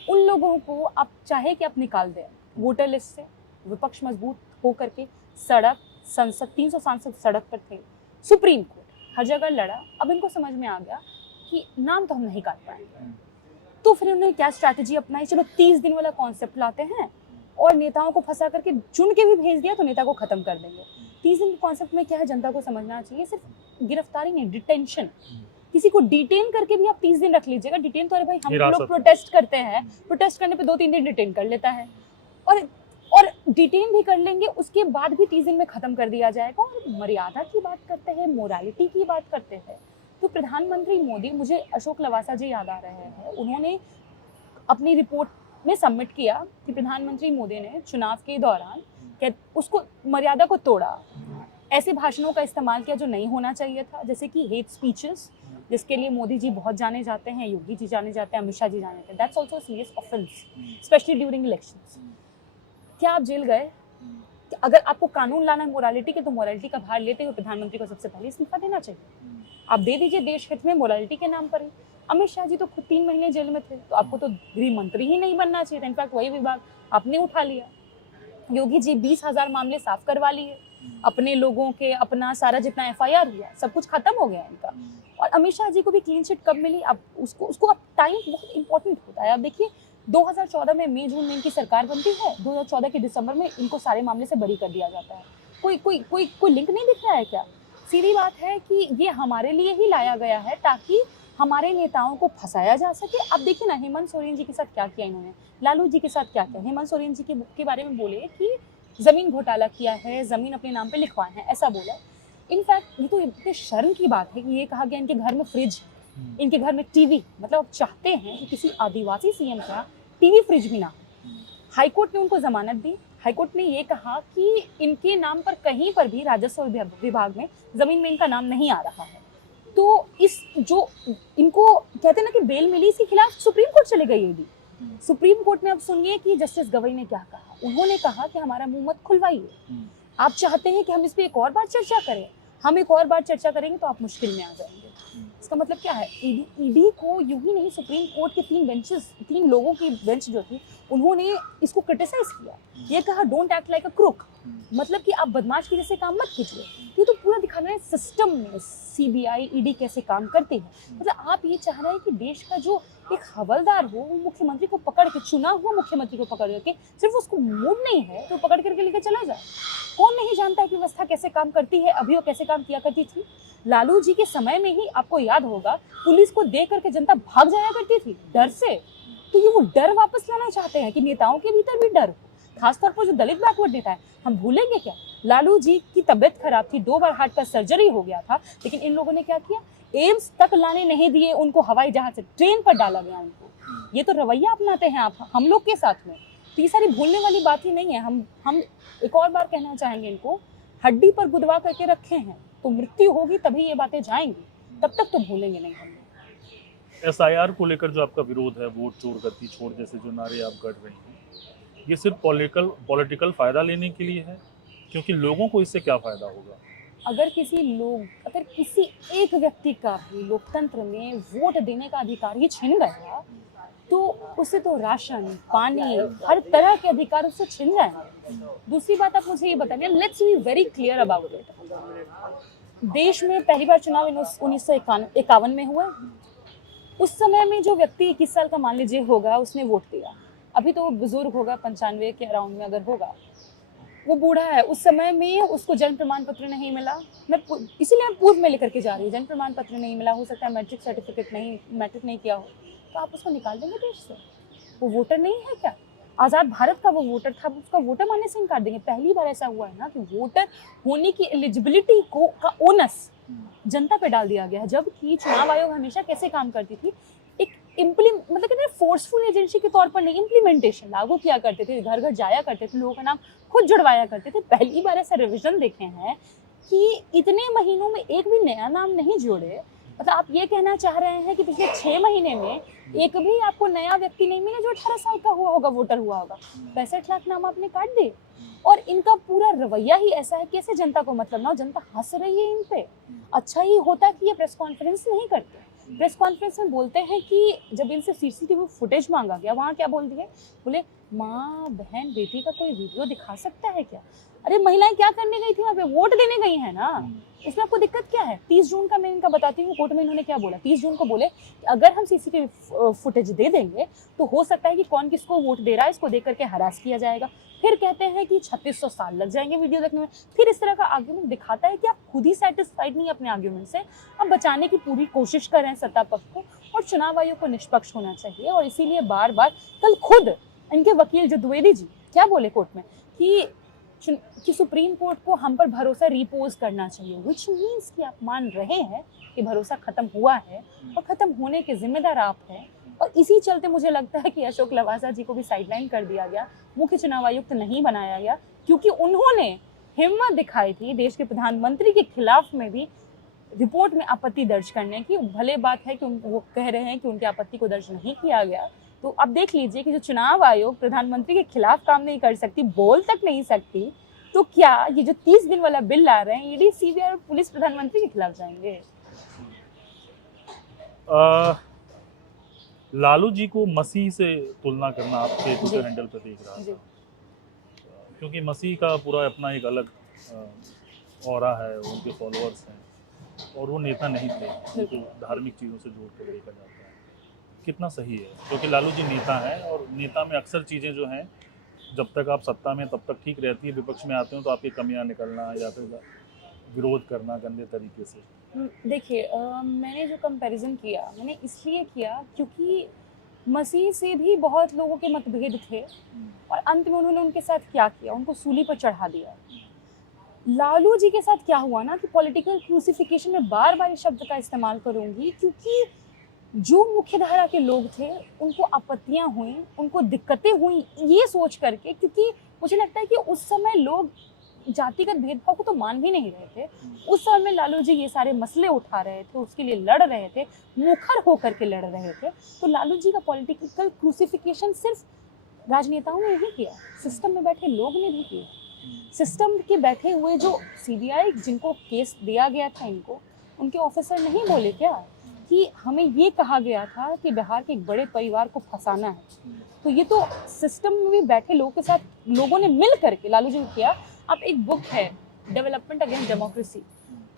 उन लोगों को आप चाहे कि आप निकाल दें वोटर लिस्ट से। विपक्ष मजबूत हो करके सड़क, संसद, 300 सांसद सड़क पर थे, सुप्रीम कोर्ट, हर जगह लड़ा। अब इनको समझ में आ गया कि नाम तो हम नहीं काट पाएंगे, तो फिर उन्होंने क्या स्ट्रैटेजी अपनाई? चलो 30 दिन वाला कॉन्सेप्ट लाते हैं और नेताओं को फंसा करके चुन के भी भेज दिया तो नेता को खत्म कर देंगे। 30 दिन के कॉन्सेप्ट में क्या है, जनता को समझना चाहिए, सिर्फ गिरफ्तारी नहीं, डिटेंशन। किसी को डिटेन करके भी आप 30 दिन रख लीजिएगा। डिटेन तो अरे भाई हम लोग प्रोटेस्ट करते हैं, प्रोटेस्ट करने पे 2-3 दिन डिटेन कर लेता है, और डिटेन भी कर लेंगे, उसके बाद भी 30 दिन में खत्म कर दिया जाएगा। और मर्यादा की बात करते हैं, मोरालिटी की बात करते हैं, तो प्रधानमंत्री मोदी, मुझे अशोक लवासा जी याद आ रहे हैं, उन्होंने अपनी रिपोर्ट में सबमिट किया कि प्रधानमंत्री मोदी ने चुनाव के दौरान उसको मर्यादा को तोड़ा, ऐसे भाषणों का इस्तेमाल किया जो नहीं होना चाहिए था, जैसे कि हेट स्पीचेस, जिसके लिए मोदी जी बहुत जाने जाते हैं, योगी जी जाने जाते हैं, अमित शाह जी जाने जाते हैं। That's also serious offence, specially during elections. क्या आप जेल गए? अगर आपको कानून लाना है मोरालिटी के, तो मोरालिटी का भार लेते हुए प्रधानमंत्री को सबसे पहले इस्तीफा देना चाहिए। आप दे दीजिए देश हित में, मोरालिटी के नाम पर ही। अमित शाह जी तो खुद 3 महीने जेल में थे, तो आपको तो गृह मंत्री ही नहीं बनना चाहिए था। इनफैक्ट वही विभाग आपने उठा लिया। योगी जी 20,000 मामले साफ करवा लिए अपने लोगों के, अपना सारा जितना FIR हुआ सब कुछ खत्म हो गया इनका। और अमित शाह जी को भी क्लीन चिट कब मिली? अब उसको अब टाइम बहुत इंपॉर्टेंट होता है। अब देखिए 2014 में मई जून में इनकी सरकार बनती है, 2014 के दिसंबर में इनको सारे मामले से बरी कर दिया जाता है। कोई लिंक नहीं दिख रहा है क्या? सीधी बात है कि ये हमारे लिए ही लाया गया है ताकि हमारे नेताओं को फंसाया जा सके। अब देखिए ना, हेमंत सोरेन जी के साथ क्या किया इन्होंने, लालू जी के साथ क्या किया। हेमंत सोरेन जी के बारे में बोले कि जमीन घोटाला किया है, जमीन अपने नाम पे लिखवाए हैं, ऐसा बोला। इनफैक्ट ये तो इतने शर्म की बात है कि ये कहा गया इनके घर में फ्रिज, इनके घर में टीवी। मतलब आप चाहते हैं कि किसी आदिवासी CM का टीवी फ्रिज भी ना हो। हाईकोर्ट ने उनको जमानत दी। हाईकोर्ट ने ये कहा कि इनके नाम पर कहीं पर भी राजस्व विभाग में जमीन में इनका नाम नहीं आ रहा है। तो इस जो इनको कहते हैं ना कि बेल मिली, इसके खिलाफ सुप्रीम कोर्ट चले गए ED। सुप्रीम कोर्ट ने अब सुनिए कि जस्टिस गवई ने क्या कहा। उन्होंने कहा कि हमारा मुंह मत खुलवाइए। आप चाहते हैं कि हम इस पे एक और बार चर्चा करें, हम एक और बार चर्चा करेंगे तो आप मुश्किल में आ जाएंगे। इसका मतलब क्या है? ED को यूं ही नहीं, सुप्रीम कोर्ट के 3 लोगों की बेंच जो थी, उन्होंने इसको क्रिटिसाइज किया। ये कहा don't act like a crook, मतलब कि आप बदमाश की जैसे काम मत कीजिए। ये तो पूरा दिखा रहे हैं सिस्टम में CBI ED कैसे काम करते हैं। मतलब आप ये चाह रहे हैं कि देश का जो एक हवलदार हो, वो मुख्यमंत्री को पकड़ के, चुना हुआ मुख्यमंत्री को पकड़ करके, सिर्फ उसको मूड नहीं है तो पकड़ करके लेकर चला जाए। कौन नहीं जानता है कि व्यवस्था कैसे काम करती है, अभी वो कैसे काम किया करती थी। लालू जी के समय में ही आपको याद होगा, पुलिस को देख करके जनता भाग जाया करती थी डर से। तो ये वो डर वापस लाना चाहते हैं कि नेताओं के भीतर भी डर हो, खासतौर पर जो दलित बैकवर्ड नेता है। हम भूलेंगे क्या? लालू जी की तबीयत खराब थी, 2 बार हार्ट का सर्जरी हो गया था, लेकिन इन लोगों ने क्या किया? एम्स तक लाने नहीं दिए उनको, हवाई जहाज से ट्रेन पर डाला गया उनको। ये तो रवैया अपनाते हैं आप हम लोग के साथ में। तो ये सारी भूलने वाली बात ही नहीं है। हम एक और बार कहना चाहेंगे, इनको हड्डी पर गुदवा करके रखे हैं, तो मृत्यु होगी तभी ये बातें जाएंगी, तब तक तो भूलेंगे नहीं हम। SIR को लेकर जो आपका विरोध है, वोट चोर गति छोड़ जैसे जो नारे आप गढ़ रही हैं, ये सिर्फ पॉलिटिकल फ़ायदा लेने के लिए है? क्योंकि लोगों को इससे क्या फ़ायदा होगा? अगर किसी एक व्यक्ति का भी लोकतंत्र में वोट देने का अधिकार ही छिन गया, तो उसे तो राशन, पानी, हर तरह के अधिकार उससे छिन जाएंगे। दूसरी बात, आप मुझे ये बताइए, let's be very clear about it. देश में पहली बार चुनाव 1951 में हुआ। उस समय में जो व्यक्ति 21 साल का मान लीजिए होगा, उसने वोट दिया। अभी तो वो बुजुर्ग होगा, 95 के अराउंड में अगर होगा, वो बूढ़ा है। उस समय में उसको जन्म प्रमाण पत्र नहीं मिला, इसीलिए मैं पूर्व में लेकर के जा रही हूँ। जन्म प्रमाण पत्र नहीं मिला, हो सकता है मैट्रिक सर्टिफिकेट मैट्रिक नहीं किया हो, तो आप उसको निकाल देंगे देश से? वो वोटर नहीं है क्या? आज़ाद भारत का वो वोटर था, उसका वोटर मानने से इनकार देंगे? पहली बार ऐसा हुआ है ना कि वोटर होने की एलिजिबिलिटी का ओनस जनता पे डाल दिया गया है। जबकि चुनाव आयोग हमेशा कैसे काम करती थी, एक मतलब कहते हैं फोर्सफुल एजेंसी के तौर पर नहीं, इम्प्लीमेंटेशन लागू किया करते थे, घर घर जाया करते थे, लोगों का नाम खुद जुड़वाया करते थे। पहली बार ऐसा रिविजन देखे हैं कि इतने महीनों में एक भी नया नाम नहीं जोड़े। मतलब आप ये कहना चाह रहे हैं कि पिछले 6 महीने में एक भी आपको नया व्यक्ति नहीं मिला जो 18 साल का हुआ होगा, वोटर हुआ होगा। 65 लाख नाम आपने काट दिए। और इनका पूरा रवैया ही ऐसा है, कैसे जनता को मतलब ना हो, जनता हंस रही है इन पे। अच्छा ही होता कि ये प्रेस कॉन्फ्रेंस नहीं करते। प्रेस कॉन्फ्रेंस में बोलते हैं कि जब इनसे सीसीटीवी फुटेज मांगा गया, वहाँ क्या बोल दिए? बोले माँ बहन बेटी का कोई वीडियो दिखा सकता है क्या? अरे महिलाएं क्या करने गई थी वहाँ पे? वोट देने गई है ना। इसमें आपको दिक्कत क्या है? 30 जून का मैं इनका बताती हूँ, कोर्ट में इन्होंने क्या बोला। 30 जून को बोले कि अगर हम सीसीटीवी फुटेज दे देंगे तो हो सकता है कि कौन किसको वोट दे रहा है इसको देख करके हरास किया जाएगा। फिर कहते हैं कि 3600 साल लग जाएंगे वीडियो देखने में। फिर इस तरह का आर्ग्यूमेंट दिखाता है कि आप खुद ही सेटिस्फाइड नहीं अपने आर्ग्यूमेंट से, आप बचाने की पूरी कोशिश कर रहे हैं सत्ता पक्ष को। और चुनाव आयोग को निष्पक्ष होना चाहिए। और इसीलिए बार बार कल खुद इनके वकील जो द्विवेदी जी क्या बोले कोर्ट में कि सुप्रीम कोर्ट को हम पर भरोसा रिपोज करना चाहिए, विच मीन्स कि आप मान रहे हैं कि भरोसा खत्म हुआ है और खत्म होने के जिम्मेदार आप हैं। और इसी चलते मुझे लगता है कि अशोक लवासा जी को भी साइडलाइन कर दिया गया, मुख्य चुनाव आयुक्त नहीं बनाया गया, क्योंकि उन्होंने हिम्मत दिखाई थी देश के प्रधानमंत्री के खिलाफ में भी रिपोर्ट में आपत्ति दर्ज करने की। भले बात है कि वो कह रहे हैं कि उनकी आपत्ति को दर्ज नहीं किया गया, तो अब देख लीजिए कि जो चुनाव आयोग प्रधानमंत्री के खिलाफ काम नहीं कर सकती, बोल तक नहीं सकती, तो क्या ये जो 30 दिन वाला बिल ला रहे हैं, ईडी, सीबीआई और पुलिस प्रधानमंत्री के खिलाफ जाएंगे? लालू जी को मसीह से तुलना करना आपके ट्विटर हैंडल पर देख रहा था, क्योंकि मसीह का पूरा अपना एक अलग ऑरा है, उनके फॉलोअर्स हैं और वो नेता नहीं थे, उनको धार्मिक चीज़ों से जोड़ कर देखा जाता है। कितना सही है? क्योंकि लालू जी नेता हैं और नेता में अक्सर चीज़ें जो हैं, जब तक आप सत्ता में तब तक ठीक रहती है, विपक्ष में आते हो तो आपकी कमियां निकलना या फिर विरोध करना गंदे तरीके से। देखिए, मैंने जो कंपैरिजन किया, मैंने इसलिए किया क्योंकि मसीह से भी बहुत लोगों के मतभेद थे और अंत में उन्होंने उनके साथ क्या किया, उनको सूली पर चढ़ा दिया। लालू जी के साथ क्या हुआ ना कि पॉलिटिकल क्रूसिफिकेशन में बार बार इस शब्द का इस्तेमाल करूंगी, क्योंकि जो मुख्य धारा के लोग थे उनको आपत्तियां हुई, उनको दिक्कतें हुई, ये सोच करके, क्योंकि मुझे लगता है कि उस समय लोग जातिगत भेदभाव को तो मान भी नहीं रहे थे। उस समय में लालू जी ये सारे मसले उठा रहे थे, उसके लिए लड़ रहे थे, मुखर होकर के लड़ रहे थे। तो लालू जी का पॉलिटिकल क्रूसिफिकेशन सिर्फ राजनेताओं ने नहीं किया, सिस्टम में बैठे लोग ने भी किया। सिस्टम के बैठे हुए जो सीबीआई जिनको केस दिया गया था, इनको उनके ऑफिसर नहीं बोले क्या कि हमें ये कहा गया था कि बिहार के एक बड़े परिवार को फंसाना है? तो ये तो सिस्टम में भी बैठे लोगों के साथ लोगों ने मिल करके लालू जी ने किया। आप एक बुक है डेवलपमेंट अगेंस्ट डेमोक्रेसी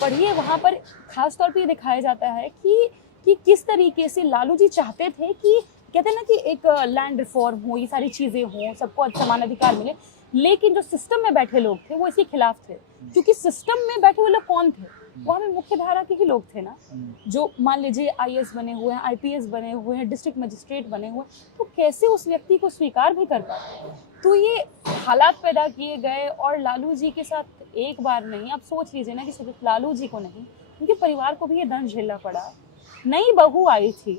पढ़िए, वहाँ पर खास तौर पे दिखाया जाता है कि किस तरीके से लालू जी चाहते थे कि कहते हैं ना कि एक लैंड रिफॉर्म हो, ये सारी चीज़ें हों, सबको समान अधिकार मिले, लेकिन जो सिस्टम में बैठे लोग थे वो इसके खिलाफ थे। क्योंकि सिस्टम में बैठे हुए लोग कौन थे? वहाँ में मुख्य धारा के ही लोग थे ना, जो मान लीजिए आईएएस बने हुए हैं, आईपीएस बने हुए हैं, डिस्ट्रिक्ट मजिस्ट्रेट बने हुए, तो कैसे उस व्यक्ति को स्वीकार भी कर पाते? तो ये हालात पैदा किए गए। और लालू जी के साथ एक बार नहीं, आप सोच लीजिए ना कि सिर्फ लालू जी को नहीं, उनके परिवार को भी ये दंड झेलना पड़ा। नई बहू आई थी,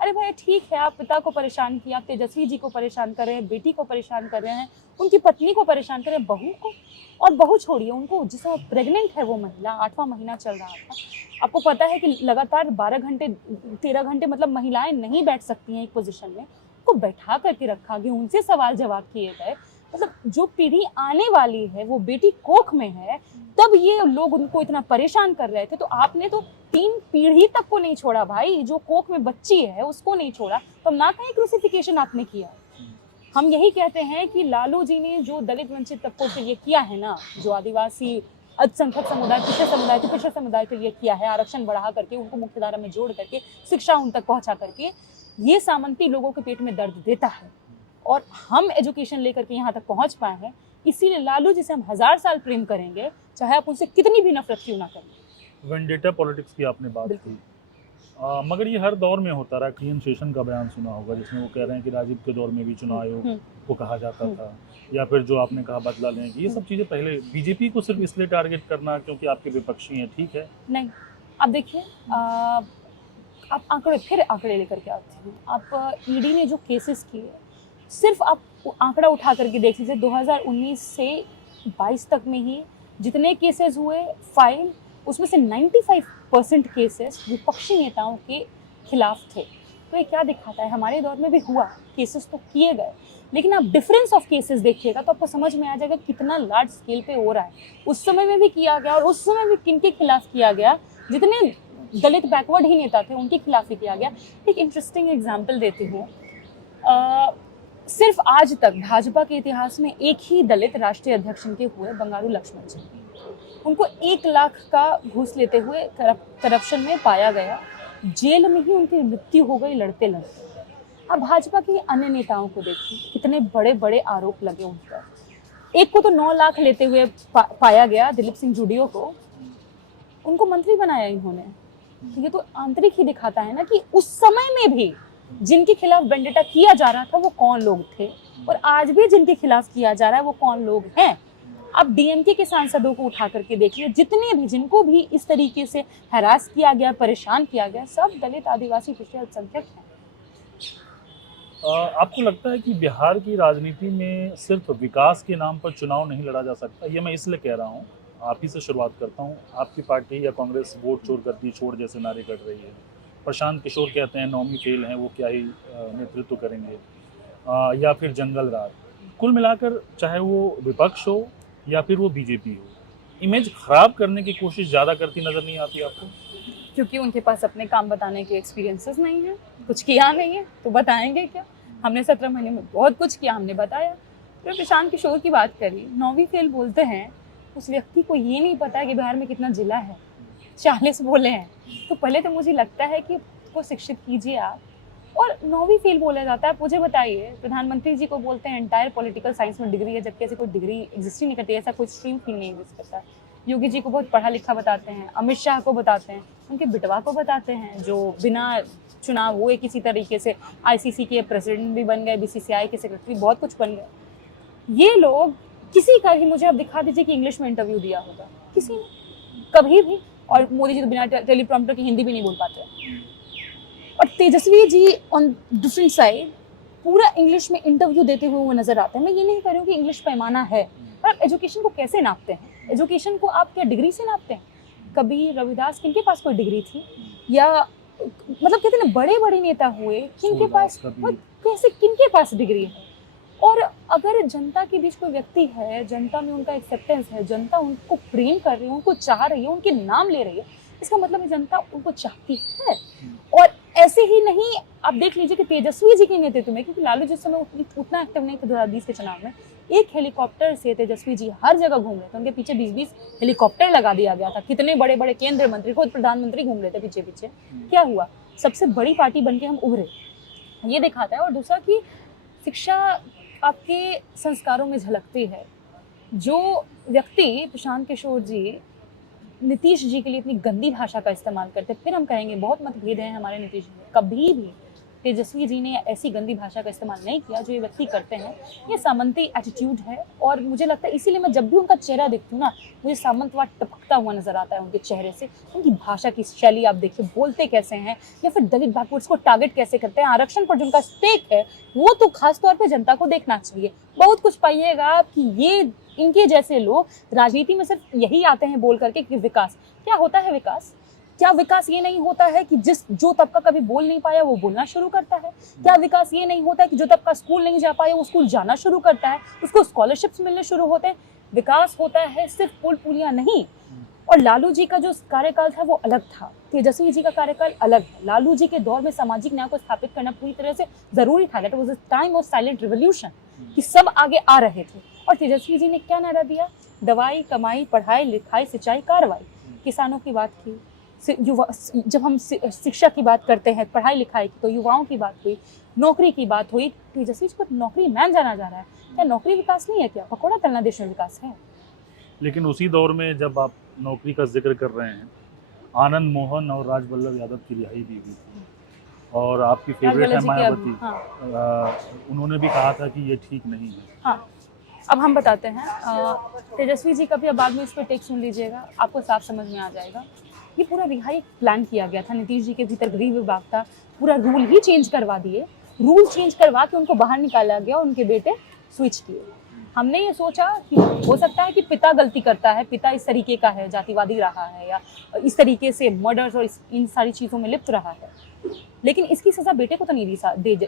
अरे भाई ठीक है, आप पिता को परेशान किया, आप तेजस्वी जी को परेशान कर रहे हैं, बेटी को परेशान कर रहे हैं, उनकी पत्नी को परेशान कर रहे हैं, बहू को, और बहू छोड़िए उनको, जिसमें प्रेग्नेंट है वो महिला, 8वां महीना चल रहा था। आपको पता है कि लगातार 12 घंटे 13 घंटे मतलब महिलाएं नहीं बैठ सकती हैं एक पोजीशन में, उनको बैठा करके रखा गया, उनसे सवाल जवाब किए गए। मतलब जो पीढ़ी आने वाली है वो बेटी कोख में है, तब ये लोग उनको इतना परेशान कर रहे थे। तो आपने तो 3 पीढ़ी तक को नहीं छोड़ा भाई, जो कोख में बच्ची है उसको नहीं छोड़ा, तो हम ना कहीं क्रूसिफिकेशन आपने किया। हम यही कहते हैं कि लालू जी ने जो दलित वंचित तबकों के लिए किया है ना, जो आदिवासी अल्पसंख्यक समुदाय, पिछड़े समुदाय के लिए किया है, आरक्षण बढ़ा करके उनको मुख्यधारा में जोड़ करके शिक्षा उन तक पहुंचा करके, ये सामंती लोगों के पेट में दर्द देता है। और हम एजुकेशन लेकर के यहाँ तक पहुंच पाए हैं, इसीलिए लालू जी से हम 1000 साल प्रेम करेंगे, चाहे आप उनसे कितनी भी नफरत क्यों ना करें। वेंडेटा पॉलिटिक्स की आपने बात की, मगर ये हर दौर में होता रहा। टी एन शेषन का बयान सुना होगा जिसमें वो कह रहे हैं कि राजीव के दौर में भी चुनाव आयोग को कहा जाता था, या फिर जो आपने कहा बदला लेंगे, ये सब चीज़ें पहले। बीजेपी को सिर्फ इसलिए टारगेट करना क्योंकि आपके विपक्षी हैं, ठीक है? नहीं, अब देखिए, आप आंकड़े लेकर के आते हैं। आप ईडी ने जो केसेस किए, सिर्फ आप आंकड़ा उठा करके देख लीजिए, 2019 से 22 तक में ही जितने केसेस हुए फाइल, उसमें से 95% केसेस विपक्षी नेताओं के खिलाफ थे। तो ये क्या दिखाता है, हमारे दौर में भी हुआ, केसेस तो किए गए, लेकिन आप डिफरेंस ऑफ केसेस देखिएगा तो आपको समझ में आ जाएगा कितना लार्ज स्केल पे हो रहा है। उस समय में भी किया गया, और उस समय भी किनके खिलाफ किया गया, जितने दलित बैकवर्ड ही नेता थे उनके खिलाफ ही किया गया। एक इंटरेस्टिंग एग्जाम्पल देती हूँ, सिर्फ आज तक भाजपा के इतिहास में एक ही दलित राष्ट्रीय अध्यक्ष के हुए, बंगारू लक्ष्मण जी। उनको 1 लाख का घूस लेते हुए करप्शन में पाया गया, जेल में ही उनकी मृत्यु हो गई लड़ते लड़ते। अब भाजपा के अन्य नेताओं को देखिए, कितने बड़े बड़े आरोप लगे उन पर। एक को तो 9 लाख लेते हुए पाया गया, दिलीप सिंह जुडियो को, उनको मंत्री बनाया इन्होंने। तो ये तो आंतरिक ही दिखाता है ना कि उस समय में भी जिनके खिलाफ वेंडेटा किया जा रहा था वो कौन लोग थे, और आज भी जिनके खिलाफ किया जा रहा है वो कौन लोग हैं। आप डीएमके के सांसदों को उठा करके देखिए, जितने भी, जिनको भी इस तरीके से हरास किया गया, परेशान किया गया, सब दलित, आदिवासी, पिछड़े, अल्पसंख्यक हैं। आपको लगता है कि बिहार की राजनीति में सिर्फ विकास के नाम पर चुनाव नहीं लड़ा जा सकता? ये मैं इसलिए कह रहा हूँ, आप ही से शुरुआत करता हूँ। आपकी पार्टी या कांग्रेस वोट चोर करती छोड़ जैसे नारे कर रही है। प्रशांत किशोर कहते हैं 9वीं फेल हैं, वो क्या ही नेतृत्व करेंगे, या फिर जंगल राज। कुल मिलाकर चाहे वो विपक्ष हो या फिर वो बीजेपी हो, इमेज खराब करने की कोशिश ज़्यादा करती नज़र नहीं आती आपको? क्योंकि उनके पास अपने काम बताने के एक्सपीरियंसेस नहीं है, कुछ किया नहीं है, तो बताएंगे क्या। हमने 17 महीने में बहुत कुछ किया, हमने बताया। फिर प्रशांत किशोर की बात करी, 9वीं फेल बोलते हैं, उस व्यक्ति को ये नहीं पता है कि बिहार में कितना जिला है, 40 बोले हैं। तो पहले तो मुझे लगता है कि उसको शिक्षित कीजिए आप। और 9वीं फेल बोला जाता है, मुझे बताइए, प्रधानमंत्री जी को बोलते हैं एंटायर पॉलिटिकल साइंस में डिग्री है, जबकि ऐसी कोई डिग्री एग्जिस्ट ही नहीं करती, ऐसा कोई स्ट्रीम फील नहीं एग्जिस्ट करता। योगी जी को बहुत पढ़ा लिखा बताते हैं, अमित शाह को बताते हैं, उनके बिटवा को बताते हैं, जो बिना चुनाव हुए किसी तरीके से आईसीसी के प्रेसिडेंट भी बन गए, बीसीसीआई के सेक्रेटरी, बहुत कुछ बन गए। ये लोग, किसी का भी मुझे आप दिखा दीजिए कि इंग्लिश में इंटरव्यू दिया होगा, किसी ने कभी भी। और मोदी जी तो बिना टेलीप्रॉम्प्टर की हिंदी भी नहीं बोल पाते। और Tejashwi ji on different side पूरा इंग्लिश में इंटरव्यू देते हुए वो नजर आते हैं। मैं ये नहीं कह रही हूँ कि इंग्लिश पैमाना है, पर आप एजुकेशन को कैसे नापते हैं? एजुकेशन को आप क्या डिग्री से नापते हैं? कभी रविदास किनके पास कोई डिग्री थी? या मतलब कहते हैं ना, बड़े बड़े नेता हुए, किनके पास, कैसे, किनके पास डिग्री है? और अगर जनता के बीच कोई व्यक्ति है, जनता में उनका एक्सेप्टेंस है, जनता उनको प्रेम कर रही है, उनको चाह रही है, उनके नाम ले रही है, इसका मतलब जनता उनको चाहती है। और ऐसे ही नहीं, आप देख लीजिए कि तेजस्वी जी के नेतृत्व में, क्योंकि लालू जिस समय उतना एक्टिव नहीं थे 2020 के चुनाव में, एक हेलीकॉप्टर से तेजस्वी जी हर जगह घूम रहे थे, उनके पीछे 20-20 हेलीकॉप्टर लगा दिया गया था। कितने बड़े बड़े केंद्रीय मंत्री, खुद प्रधानमंत्री घूम रहे थे पीछे पीछे। क्या हुआ? सबसे बड़ी पार्टी बन के हम उभरे, ये दिखाता है। और दूसरा कि शिक्षा आपके संस्कारों में झलकती है। जो व्यक्ति, प्रशांत किशोर जी, नीतीश जी के लिए इतनी गंदी भाषा का इस्तेमाल करते, फिर हम कहेंगे बहुत मतभेद हैं हमारे नीतीश जी में, कभी भी तेजस्वी जी ने ऐसी गंदी भाषा का इस्तेमाल नहीं किया जो ये व्यक्ति करते हैं। ये सामंती एटीट्यूड है, और मुझे लगता है इसीलिए मैं जब भी उनका चेहरा देखती हूँ ना, मुझे सामंतवाद टपकता हुआ नजर आता है उनके चेहरे से। उनकी भाषा की शैली आप देखिए, बोलते कैसे हैं, या फिर दलित बैकवर्ड्स को टारगेट कैसे करते हैं। आरक्षण पर जिनका स्टेक है, वो तो खासतौर पर जनता को देखना चाहिए। बहुत कुछ पाइएगा आप कि ये इनके जैसे लोग राजनीति में सिर्फ यही आते हैं बोल करके कि विकास क्या होता है। विकास क्या विकास ये नहीं होता है कि जो तबका कभी बोल नहीं पाया वो बोलना शुरू करता है? क्या विकास ये नहीं होता है कि जो तबका स्कूल नहीं जा पाया वो स्कूल जाना शुरू करता है, उसको स्कॉलरशिप्स मिलने शुरू होते हैं? विकास होता है सिर्फ पुल पुलियां नहीं। और लालू जी का जो कार्यकाल था वो अलग था, तेजस्वी जी का कार्यकाल अलग है। लालू जी के दौर में सामाजिक न्याय को स्थापित करना पूरी तरह से जरूरी था। That was a time of silent revolution, कि सब आगे आ रहे थे। और तेजस्वी जी ने क्या नारा दिया? दवाई, कमाई, पढ़ाई, लिखाई, सिंचाई, कार्रवाई। किसानों की बात की, युवा, जब हम शिक्षा की बात करते हैं, पढ़ाई लिखाई की, तो युवाओं की बात हुई, नौकरी की बात हुई। तेजस्वी जी को नौकरी मैन जाना जा रहा है। क्या नौकरी विकास नहीं है? क्या पकौड़ा तलना देश में विकास है? लेकिन उसी दौर में जब आप नौकरी का जिक्र कर रहे हैं, आनंद मोहन और राजवल्लभ यादव की रिहाई भी हुई थी, और आपकी फेवरेट है मायावती, उन्होंने भी कहा था कि ये ठीक नहीं है। हाँ, अब हम बताते हैं। तेजस्वी जी का भी अब बाद में इस पर टेक सुन लीजिएगा, आपको साफ समझ में आ जाएगा। ये पूरा रिहाई प्लान किया गया था। नीतीश जी के भीतर गृह विभाग था, पूरा रूल ही चेंज करवा दिए। रूल चेंज करवा के उनको बाहर निकाला गया, उनके बेटे स्विच किए। हमने ये सोचा कि हो सकता है कि पिता गलती करता है, पिता इस तरीके का है, जातिवादी रहा है, या इस तरीके से मर्डर्स और इन सारी चीज़ों में लिप्त रहा है, लेकिन इसकी सज़ा बेटे को तो नहीं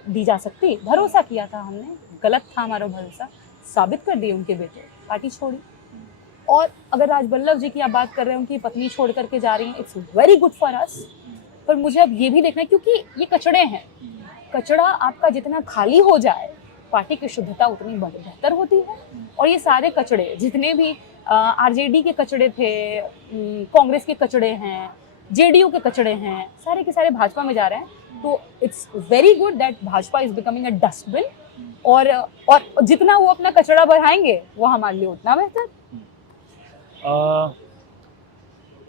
दी जा सकती। भरोसा किया था हमने, गलत था हमारा भरोसा, साबित कर दिए उनके बेटे, पार्टी छोड़ी। और अगर राजवल्लभ जी की आप बात कर रहे हैं, उनकी पत्नी छोड़ करके जा रही हैं, it's very good for us. पर मुझे अब ये भी देखना है, क्योंकि ये कचड़े हैं, कचड़ा आपका जितना खाली हो जाए, पार्टी की शुद्धता उतनी बेहतर होती है। और ये सारे कचड़े, जितने भी आरजेडी के कचड़े थे, कांग्रेस के कचड़े हैं, जेडीयू के कचड़े हैं, सारे के सारे भाजपा में जा रहे हैं। तो it's very good that Bhajpa is becoming a dustbin. और जितना वो अपना कचड़ा बढ़ाएंगे, वो हमारे लिए उतना बेहतर।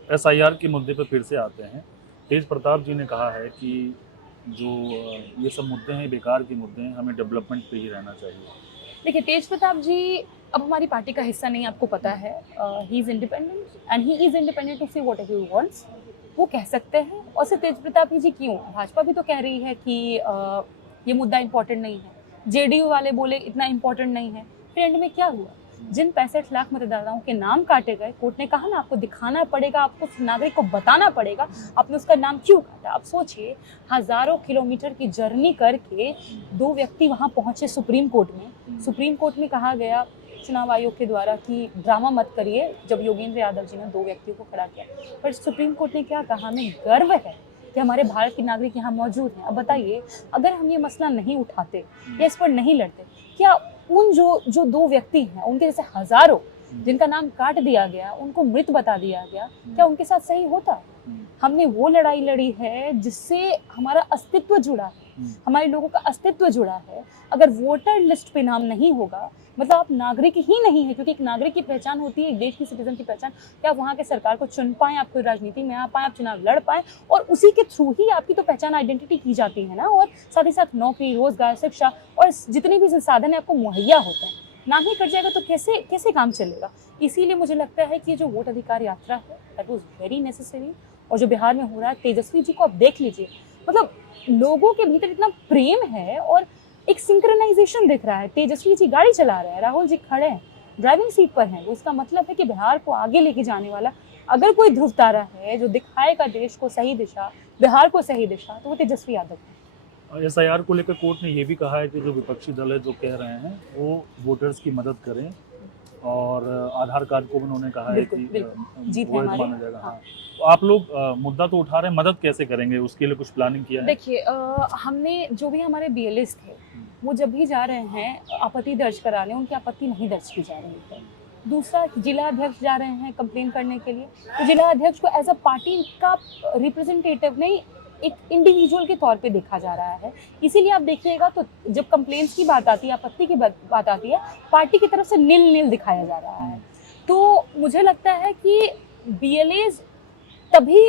SIR के मुद्दे पर फिर से आते हैं। तेज प्रताप जी ने कहा है कि जो ये सब मुद्दे हैं, बेकार के मुद्दे हैं, हमें डेवलपमेंट पे ही रहना चाहिए। देखिए, तेज प्रताप जी अब हमारी पार्टी का हिस्सा नहीं, आपको पता है। He is independent and he is independent to say whatever he wants, वो कह सकते हैं। और सिर्फ तेज प्रताप जी क्यों, भाजपा भी तो कह रही है कि ये मुद्दा इम्पोर्टेंट नहीं है। जेडीयू वाले बोले इतना इम्पोर्टेंट नहीं है। फिर एंड में क्या हुआ? जिन 65 लाख मतदाताओं के नाम काटे गए, कोर्ट ने कहा ना आपको दिखाना पड़ेगा, आपको नागरिक को बताना पड़ेगा आपने उसका नाम क्यों काटा। अब सोचिए, हजारों किलोमीटर की जर्नी करके 2 व्यक्ति वहां पहुंचे सुप्रीम कोर्ट में। सुप्रीम कोर्ट में कहा गया चुनाव आयोग के द्वारा कि ड्रामा मत करिए, जब योगेंद्र यादव जी ने 2 व्यक्तियों को खड़ा किया। पर सुप्रीम कोर्ट ने क्या कहा? हमें गर्व है कि हमारे भारत के नागरिक यहाँ मौजूद हैं। अब बताइए, अगर हम ये मसला नहीं उठाते या इस पर नहीं लड़ते, क्या उन जो 2 व्यक्ति हैं, उनके जैसे हजारों जिनका नाम काट दिया गया, उनको मृत बता दिया गया, क्या उनके साथ सही होता? हमने वो लड़ाई लड़ी है जिससे हमारा अस्तित्व जुड़ा है, हमारे लोगों का अस्तित्व जुड़ा है। अगर वोटर लिस्ट पे नाम नहीं होगा, मतलब आप नागरिक ही नहीं है, क्योंकि एक नागरिक की पहचान होती है, एक देश की सिटीजन की पहचान, कि आप वहाँ के सरकार को चुन पाएं, आप कोई राजनीति में आ पाएं, आप चुनाव लड़ पाएं, और उसी के थ्रू ही आपकी तो पहचान, आइडेंटिटी की जाती है ना। और साथ ही साथ नौकरी, रोजगार, शिक्षा और जितने भी संसाधन है आपको मुहैया होते हैं। नाम ही कट जाएगा तो कैसे काम चलेगा? इसीलिए मुझे लगता है कि जो वोट अधिकार यात्रा है, दैट वाज वेरी नेसेसरी। और जो बिहार में हो रहा है, तेजस्वी जी को आप देख लीजिए, मतलब लोगों के भीतर इतना प्रेम है और एक सिंक्रोनाइजेशन दिख रहा है। तेजस्वी जी गाड़ी चला रहे हैं, राहुल जी खड़े हैं, ड्राइविंग सीट पर हैं। उसका मतलब है कि बिहार को आगे लेके जाने वाला अगर कोई ध्रुव तारा है जो दिखाएगा देश को सही दिशा, बिहार को सही दिशा, तो वो तेजस्वी यादव है। SIR को लेकर कोर्ट ने ये भी कहा है कि जो विपक्षी दल है जो कह रहे हैं वो वोटर्स की मदद करें, और आधार कार्ड को उन्होंने कहा है कि जीत है वैध हमारी। माना जाएगा। हाँ, तो आप लोग मुद्दा तो उठा रहे हैं, मदद कैसे करेंगे? उसके लिए कुछ प्लानिंग किया है? देखिए, हमने जो भी हमारे BLAs थे, वो जब भी जा रहे हैं आपत्ति दर्ज कराने, उनकी आपत्ति नहीं दर्ज की जा रही है। दूसरा, जिला अध्यक्ष जा रहे हैं कंप्लेन करने के लिए, तो जिला अध्यक्ष को एज अ पार्टी का रिप्रेजेंटेटिव नहीं, एक इंडिविजुअल के तौर पे देखा जा रहा है। इसीलिए आप देखिएगा तो जब कंप्लेंट्स की बात आती है, आपत्ति की बात आती है, पार्टी की तरफ से नील दिखाया जा रहा है। तो मुझे लगता है कि BLAs तभी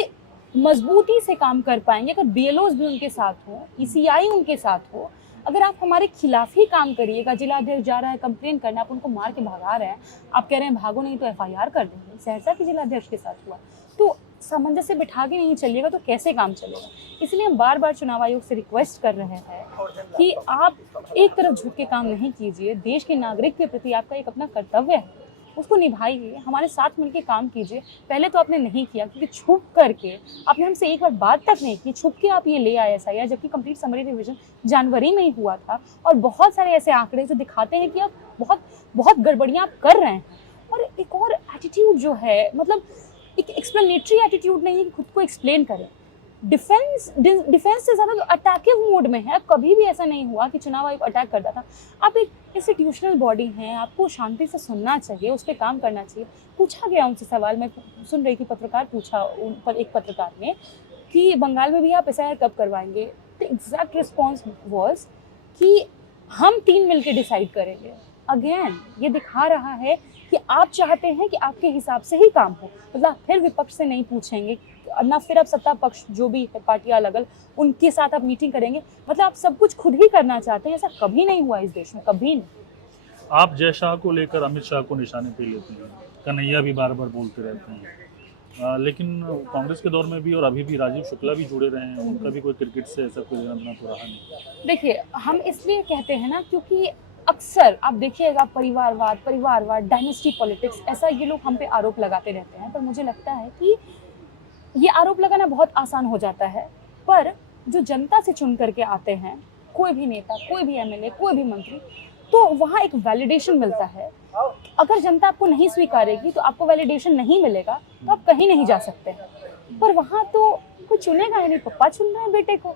मजबूती से काम कर पाएंगे अगर BLOs भी उनके साथ हो, ECI उनके साथ हो। अगर आप हमारे खिलाफ ही काम करिएगा, जिला अध्यक्ष जा रहा है कंप्लेन करने, आप उनको मार के भगा रहे हैं, आप कह रहे हैं भागो नहीं तो FIR कर देंगे, सहरसा के जिला अध्यक्ष के साथ हुआ, तो सामंजस्य बिठा के नहीं चलिएगा तो कैसे काम चलेगा? इसलिए हम बार बार चुनाव आयोग से रिक्वेस्ट कर रहे हैं कि आप एक तरफ झुक के काम नहीं कीजिए। देश के नागरिक के प्रति आपका एक अपना कर्तव्य है उसको निभाइए, हमारे साथ मिलकर काम कीजिए। पहले तो आपने नहीं किया क्योंकि छुप करके आपने हमसे एक बार बात तक नहीं की, छुप के आप ये ले आए SIR, जबकि कंप्लीट समरी रिवीजन जनवरी में ही हुआ था। और बहुत सारे ऐसे आंकड़े जो दिखाते हैं कि आप बहुत बहुत गड़बड़ियाँ आप कर रहे हैं। और एक और एटीट्यूड जो है, मतलब एक एक्सप्लेनेटरी एटीट्यूड नहीं है कि खुद को एक्सप्लेन करें। डिफेंस से ज़्यादा तो अटैकिव मोड में है। कभी भी ऐसा नहीं हुआ कि चुनाव आयोग अटैक करता था। आप एक इंस्टीट्यूशनल बॉडी हैं, आपको शांति से सुनना चाहिए, उस पर काम करना चाहिए। पूछा गया उनसे सवाल, मैं सुन रही थी, पत्रकार पूछा उन पर, एक पत्रकार ने, कि बंगाल में भी आप SIR कब करवाएंगे। द एग्जैक्ट रिस्पॉन्स वॉज कि हम 3 मिलकर डिसाइड करेंगे। अगेन ये दिखा रहा है कि आप चाहते हैं कि आपके हिसाब से ही काम हो, मतलब फिर विपक्ष से नहीं पूछेंगे ना, फिर आप सत्ता पक्ष जो भी है पार्टियां अलग अलग उनके साथ आप मीटिंग करेंगे, मतलब आप सब कुछ खुद ही करना चाहते हैं। ऐसा कभी नहीं हुआ इस देश में, कभी नहीं। आप जय शाह को लेकर अमित शाह को निशाने पे लेती हैं, कन्हैया भी बार बार बोलते रहते हैं, लेकिन कांग्रेस के दौर में भी और अभी भी राजीव शुक्ला भी जुड़े रहे हैं, उनका भी कोई क्रिकेट से ऐसा कोई लेना देना तो रहा नहीं। देखिए, हम इसलिए कहते हैं ना क्योंकि अक्सर आप देखिएगा परिवारवाद, डायनेस्टी पॉलिटिक्स, ऐसा ये लोग हम पे आरोप लगाते रहते हैं। पर मुझे लगता है कि ये आरोप लगाना बहुत आसान हो जाता है, पर जो जनता से चुन करके आते हैं, कोई भी नेता, कोई भी MLA, कोई भी मंत्री, तो वहाँ एक वैलिडेशन मिलता है। अगर जनता आपको नहीं स्वीकारेगी तो आपको वैलिडेशन नहीं मिलेगा, तो आप कहीं नहीं जा सकते। पर वहाँ तो कोई चुनेगा ही नहीं, पप्पा चुन रहे हैं बेटे को,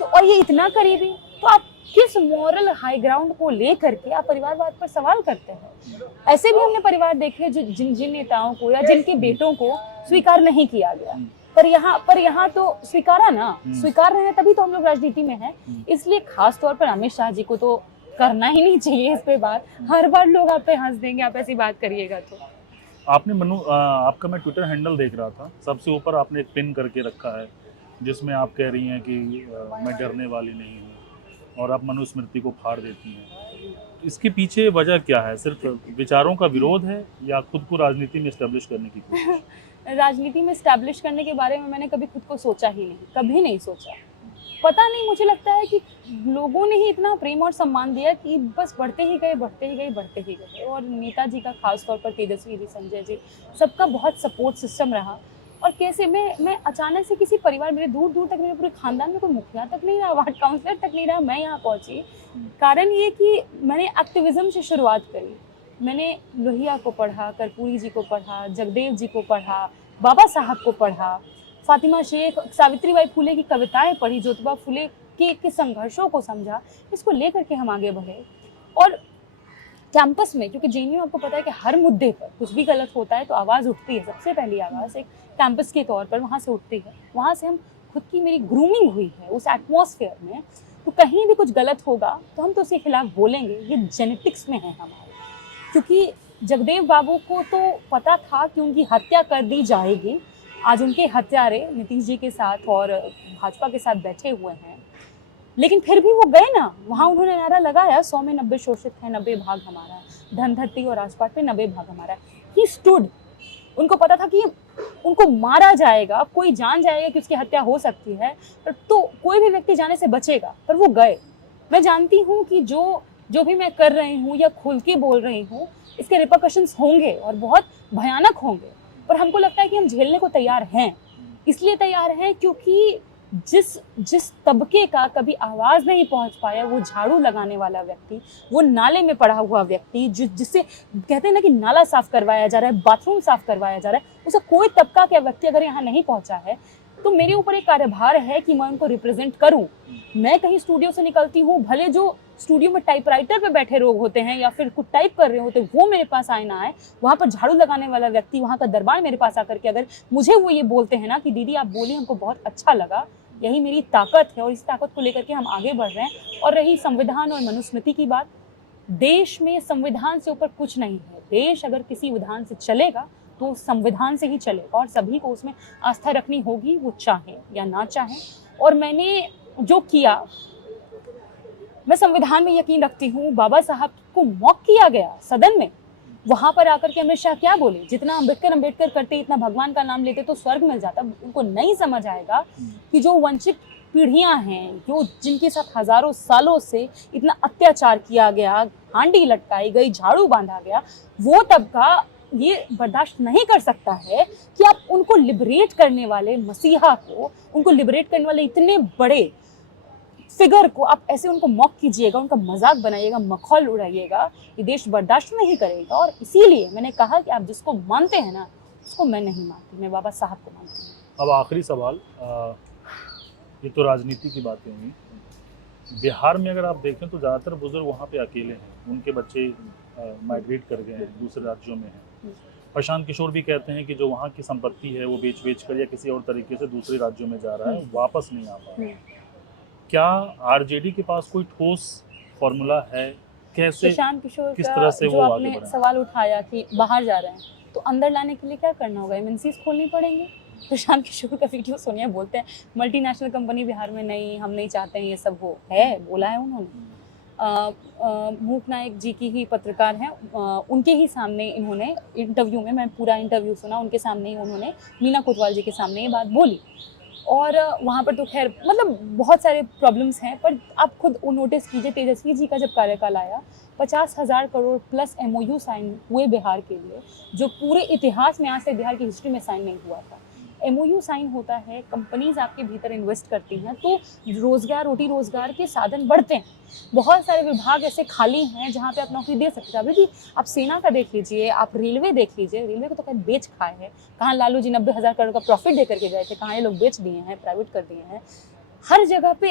तो और ये इतना करीबी, तो आप किस मॉरल हाई ग्राउंड को ले करके आप परिवारवाद पर सवाल करते हैं। ऐसे भी हमने परिवार देखे जो जिन नेताओं को या जिनके बेटों को स्वीकार नहीं किया गया, पर यहाँ तो स्वीकारा ना, स्वीकार रहे हैं तभी तो हम लोग राजनीति में हैं। इसलिए खास तौर पर अमित शाह जी को तो करना ही नहीं चाहिए इस पे बात। हर बार लोग आप पे हंस देंगे आप ऐसी बात करिएगा तो। आपने आपका मैं ट्विटर हैंडल देख रहा था, सबसे ऊपर आपने एक पिन करके रखा है जिसमें आप कह रही हैं कि मैं डरने वाली नहीं हूँ, और आप मनुस्मृति को फाड़ देती हैं। इसके पीछे वजह क्या है? सिर्फ विचारों का विरोध है या खुद को राजनीति में एस्टेब्लिश करने की कोशिश? राजनीति में एस्टेब्लिश करने के बारे में मैंने कभी खुद को सोचा ही नहीं, कभी नहीं सोचा। पता नहीं, मुझे लगता है कि लोगों ने ही इतना प्रेम और सम्मान दिया कि बस बढ़ते ही गए। और नेताजी का खास तौर पर तेजस्वी जी, संजय जी, सबका बहुत सपोर्ट सिस्टम रहा। और कैसे मैं अचानक से किसी परिवार, मेरे दूर तक, मेरे पूरे खानदान में कोई मुखिया तक नहीं रहा, वार्ड काउंसलर तक नहीं रहा, मैं यहाँ पहुँची। कारण ये कि मैंने एक्टिविज्म से शुरुआत करी। मैंने लोहिया को पढ़ा, कर्पूरी जी को पढ़ा, जगदेव जी को पढ़ा, बाबा साहब को पढ़ा, फातिमा शेख, सावित्रीबाई फुले की कविताएं पढ़ी, ज्योतिबा फुले के संघर्षों को समझा। इसको लेकर के हम आगे बढ़े। और कैंपस में, क्योंकि JNU आपको पता है कि हर मुद्दे पर कुछ भी गलत होता है तो आवाज़ उठती है, सबसे पहली आवाज़ एक कैंपस के तौर पर वहाँ से उठती है। वहाँ से हम खुद की, मेरी ग्रूमिंग हुई है उस एटमॉस्फेयर में, तो कहीं भी कुछ गलत होगा तो हम तो उसके खिलाफ बोलेंगे। ये जेनेटिक्स में है हमारे। क्योंकि जगदेव बाबू को तो पता था कि उनकी हत्या कर दी जाएगी। आज उनके हत्यारे नीतीश जी के साथ और भाजपा के साथ बैठे हुए हैं, लेकिन फिर भी वो गए ना। वहाँ उन्होंने नारा लगाया, 100 में 90 शोषित है, 90 भाग हमारा है, धन धरती और आसपास पे 90 भाग हमारा है। He stood. उनको पता था कि उनको मारा जाएगा, कोई जान जाएगा कि उसकी हत्या हो सकती है, तो कोई भी व्यक्ति जाने से बचेगा, पर वो गए। मैं जानती हूँ कि जो भी मैं कर रही हूँ या खुल के बोल रही हूँ, इसके रिपरकशंस होंगे और बहुत भयानक होंगे, पर हमको लगता है कि हम झेलने को तैयार हैं। इसलिए तैयार हैं क्योंकि जिस तबके का कभी आवाज़ नहीं पहुंच पाया, वो झाड़ू लगाने वाला व्यक्ति, वो नाले में पड़ा हुआ व्यक्ति, जिससे कहते हैं ना कि नाला साफ करवाया जा रहा है, बाथरूम साफ करवाया जा रहा है, उसे कोई तबका का व्यक्ति अगर यहाँ नहीं पहुंचा है, तो मेरे ऊपर एक कार्यभार है कि मैं उनको रिप्रेजेंट करूं। मैं कहीं स्टूडियो से निकलती हूँ, भले जो स्टूडियो में टाइपराइटर पे बैठे लोग होते हैं या फिर कुछ टाइप कर रहे होते हैं, वो मेरे पास आए ना आए, वहाँ पर झाड़ू लगाने वाला व्यक्ति, वहाँ का दरबार मेरे पास आकर के अगर मुझे वो ये बोलते हैं ना कि दीदी आप बोली, हमको बहुत अच्छा लगा, यही मेरी ताकत है और इस ताकत को लेकर के हम आगे बढ़ रहे हैं। और रही संविधान और मनुस्मृति की बात, देश में संविधान से ऊपर कुछ नहीं है। देश अगर किसी विधान से चलेगा तो संविधान से ही चलेगा, और सभी को उसमें आस्था रखनी होगी, वो चाहें या ना चाहें। और मैंने जो किया, मैं संविधान में यकीन रखती हूँ। बाबा साहब को मॉक किया गया सदन में, वहां पर आकर के अमित शाह क्या बोले, जितना अम्बेडकर करते, इतना भगवान का नाम लेते तो स्वर्ग मिल जाता। उनको नहीं समझ आएगा कि जो वंचित पीढ़ियां हैं जो जिनके साथ हजारों सालों से इतना अत्याचार किया गया, हांडी लटकाई गई, झाड़ू बांधा गया, वो तबका ये बर्दाश्त नहीं कर सकता है कि आप उनको लिबरेट करने वाले मसीहा को, उनको लिबरेट करने वाले इतने बड़े फिगर को आप ऐसे उनको मॉक कीजिएगा, उनका मजाक बनाइएगा, मखौल उड़ाइएगा। ये देश बर्दाश्त नहीं करेगा। और इसीलिए मैंने कहा कि आप जिसको मानते हैं ना, उसको मैं नहीं मानती, मैं बाबा साहब को मानती हूँ। अब आखिरी सवाल, ये तो राजनीति की बातें हुई। बिहार में अगर आप देखें तो ज़्यादातर बुजुर्ग वहाँ पे अकेले हैं, उनके बच्चे माइग्रेट कर गए हैं, दूसरे राज्यों में हैं। प्रशांत किशोर भी कहते हैं कि जो वहाँ की संपत्ति है वो बेच कर या किसी और तरीके से दूसरे राज्यों में जा रहा है, वापस नहीं आ पा रहा है। क्या आरजेडी के पास कोई ठोस फॉर्मूला है? कैसे, प्रशांत किशोर किस का तरह से जो वो आगे आपने बढ़े? सवाल उठाया कि बाहर जा रहे हैं, तो अंदर लाने के लिए क्या करना होगा? एमएनसीज खोलनी पड़ेंगे। प्रशांत किशोर का वीडियो सोनिया बोलते हैं मल्टीनेशनल कंपनी बिहार में नहीं, हम नहीं चाहते हैं ये सब हो, है बोला है उन्होंने। मूक नायक जी की ही पत्रकार हैं, उनके ही सामने इन्होंने इंटरव्यू में, मैं पूरा इंटरव्यू सुना, उनके सामने ही उन्होंने मीना कोतवाल जी के सामने ये बात बोली। और वहाँ पर तो खैर मतलब बहुत सारे प्रॉब्लम्स हैं, पर आप खुद नोटिस कीजिए, तेजस्वी जी का जब कार्यकाल आया 50,000 करोड़ प्लस एमओयू साइन हुए बिहार के लिए, जो पूरे इतिहास में आज तक बिहार की हिस्ट्री में साइन नहीं हुआ था। एमओयू साइन होता है, कंपनीज आपके भीतर इन्वेस्ट करती हैं, तो रोजगार, रोटी रोजगार के साधन बढ़ते हैं। बहुत सारे विभाग ऐसे खाली हैं जहाँ पे आप नौकरी दे सकते हैं। अभी भी आप सेना का देख लीजिए, आप रेलवे देख लीजिए, रेलवे को तो खैर बेच खाए हैं। कहाँ लालू जी 90,000 करोड़ का प्रॉफिट दे करके गए थे, कहाँ ये लोग बेच दिए हैं, प्राइवेट कर दिए हैं। हर जगह पे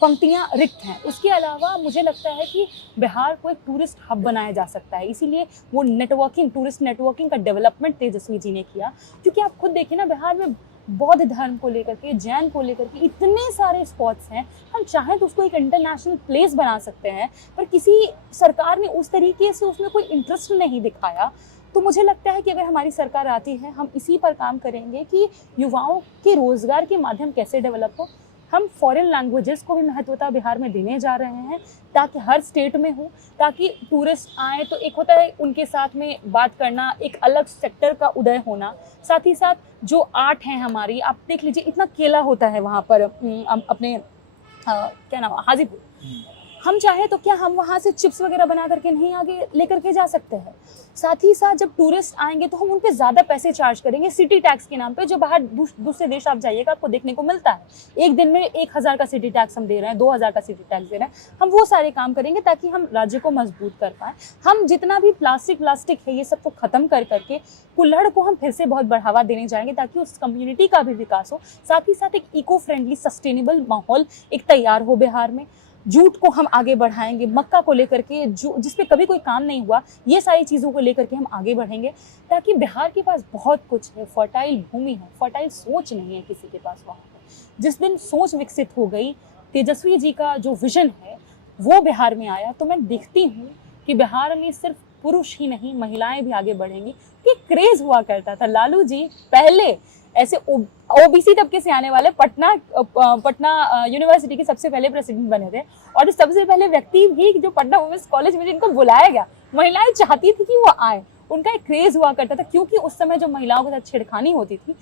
पंक्तियाँ रिक्त हैं। उसके अलावा मुझे लगता है कि बिहार को एक टूरिस्ट हब बनाया जा सकता है, इसीलिए वो नेटवर्किंग, टूरिस्ट नेटवर्किंग का डेवलपमेंट तेजस्वी जी ने किया। क्योंकि आप खुद देखिए ना, बिहार में बौद्ध धर्म को लेकर के, जैन को लेकर के इतने सारे स्पॉट्स हैं। हम चाहें तो उसको एक इंटरनेशनल प्लेस बना सकते हैं, पर किसी सरकार ने उस तरीके से उसमें कोई इंटरेस्ट नहीं दिखाया। तो मुझे लगता है कि अगर हमारी सरकार आती है, हम इसी पर काम करेंगे कि युवाओं के रोजगार के माध्यम कैसे डेवलप हो। हम फॉरेन लैंग्वेजेस को भी महत्वता बिहार में देने जा रहे हैं, ताकि हर स्टेट में हो, ताकि टूरिस्ट आए तो एक होता है उनके साथ में बात करना, एक अलग सेक्टर का उदय होना। साथ ही साथ जो आर्ट है हमारी, आप देख लीजिए इतना केला होता है वहाँ पर अपने क्या नाम, हाजीपुर। हम चाहे तो क्या हम वहाँ से चिप्स वगैरह बना करके नहीं आगे लेकर के जा सकते हैं? साथ ही साथ जब टूरिस्ट आएंगे तो हम उन पे ज़्यादा पैसे चार्ज करेंगे सिटी टैक्स के नाम पे, जो बाहर दूसरे देश आप जाइएगा आपको देखने को मिलता है। एक दिन में 1,000 का सिटी टैक्स हम दे रहे हैं, 2,000 का सिटी टैक्स दे रहे हैं। हम वो सारे काम करेंगे ताकि हम राज्य को मजबूत कर पाएँ। हम जितना भी प्लास्टिक है ये सबको ख़त्म कर करके कुल्हड़ को हम फिर से बहुत बढ़ावा देने जाएंगे, ताकि उस कम्युनिटी का भी विकास हो। साथ ही साथ एक इको फ्रेंडली सस्टेनेबल माहौल एक तैयार हो बिहार में। जूट को हम आगे बढ़ाएंगे, मक्का को लेकर के, जो जिस पे कभी कोई काम नहीं हुआ, ये सारी चीज़ों को लेकर के हम आगे बढ़ेंगे, ताकि बिहार के पास बहुत कुछ है, फर्टाइल भूमि है, फर्टाइल सोच नहीं है किसी के पास वहाँ पर। जिस दिन सोच विकसित हो गई, तेजस्वी जी का जो विजन है वो बिहार में आया, तो मैं देखती हूँ कि बिहार में सिर्फ पुरुष ही नहीं, महिलाएं भी आगे बढ़ेंगी। कि क्रेज हुआ करता था, लालू जी पहले ऐसे ओबीसी तबके से आने वाले पटना यूनिवर्सिटी के सबसे पहले प्रेसिडेंट बने थे, और सबसे पहले व्यक्ति भी जो पटना वुमेन्स कॉलेज में जिनको बुलाया गया, महिलाएं चाहती थी कि वो आए। उनका एक क्रेज हुआ करता था, क्योंकि उस समय जो महिलाओं के साथ छेड़खानी होती थी,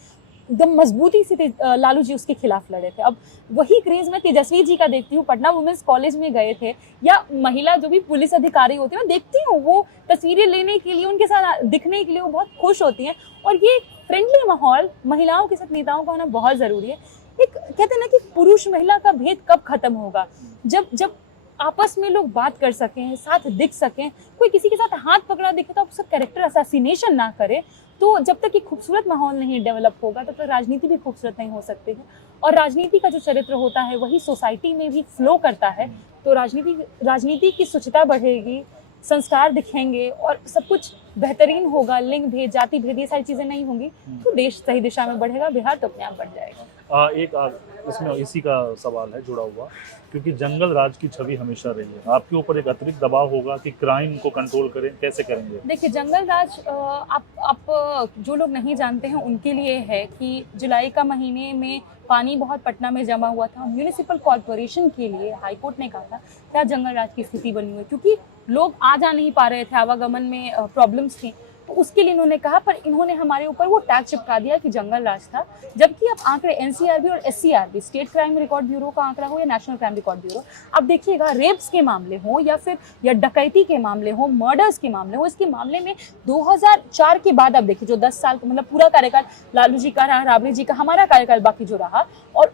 एकदम मजबूती से लालू जी उसके खिलाफ लड़े थे। अब वही क्रेज मैं तेजस्वी जी का देखती हूँ। पटना वुमेन्स कॉलेज में गए थे, या महिला जो भी पुलिस अधिकारी होती है, मैं देखती हूँ वो तस्वीरें लेने के लिए, उनके साथ दिखने के लिए वो बहुत खुश होती हैं। और ये फ्रेंडली माहौल महिलाओं के साथ नेताओं का होना बहुत ज़रूरी है। एक कहते हैं ना कि पुरुष महिला का भेद कब खत्म होगा? जब आपस में लोग बात कर सकें, साथ दिख सकें, कोई किसी के साथ हाथ पकड़ा दिखे तो आप उसका कैरेक्टर असैसिनेशन ना करे। तो जब तक एक खूबसूरत माहौल नहीं डेवलप होगा, तब तक राजनीति भी खूबसूरत नहीं हो सकती है। और राजनीति का जो चरित्र होता है वही सोसाइटी में भी फ्लो करता है। तो राजनीति की शुचिता बढ़ेगी, संस्कार दिखेंगे और सब कुछ बेहतरीन होगा। लिंग भेद, जाति भेद, ये सारी चीज़ें नहीं होंगी, तो देश सही दिशा में बढ़ेगा, बिहार तो अपने आप बढ़ जाएगा। इसमें इसी का सवाल है जुड़ा हुआ, क्योंकि जंगल राज की छवि हमेशा रही है, आपके ऊपर एक अतिरिक्त दबाव होगा कि क्राइम को कंट्रोल करें, कैसे करेंगे? देखिए, जंगल राज आप जो लोग नहीं जानते हैं उनके लिए है कि जुलाई का महीने में पानी बहुत पटना में जमा हुआ था। म्यूनिसिपल कॉर्पोरेशन के लिए हाईकोर्ट ने कहा था क्या जंगल राज की स्थिति बनी हुई, क्योंकि लोग आ जा नहीं पा रहे थे, आवागमन में प्रॉब्लम्स थी। तो उसके लिए इन्होंने कहा, पर इन्होंने हमारे ऊपर वो टैग चिपका दिया कि जंगल राज था, जबकि अब आंकड़े एनसीआरबी और SCRB, state crime record bureau का आंकड़ा हो या नेशनल क्राइम रिकॉर्ड ब्यूरो, अब देखिएगा रेप्स के मामले हो या फिर या डकैती के मामले हो, मर्डर्स के मामले हो, इसके मामले में 2004 के बाद आप देखिए जो 10 साल का मतलब पूरा कार्यकाल लालू जी का रहा, राबड़ी जी का, हमारा कार्यकाल बाकी जो रहा, और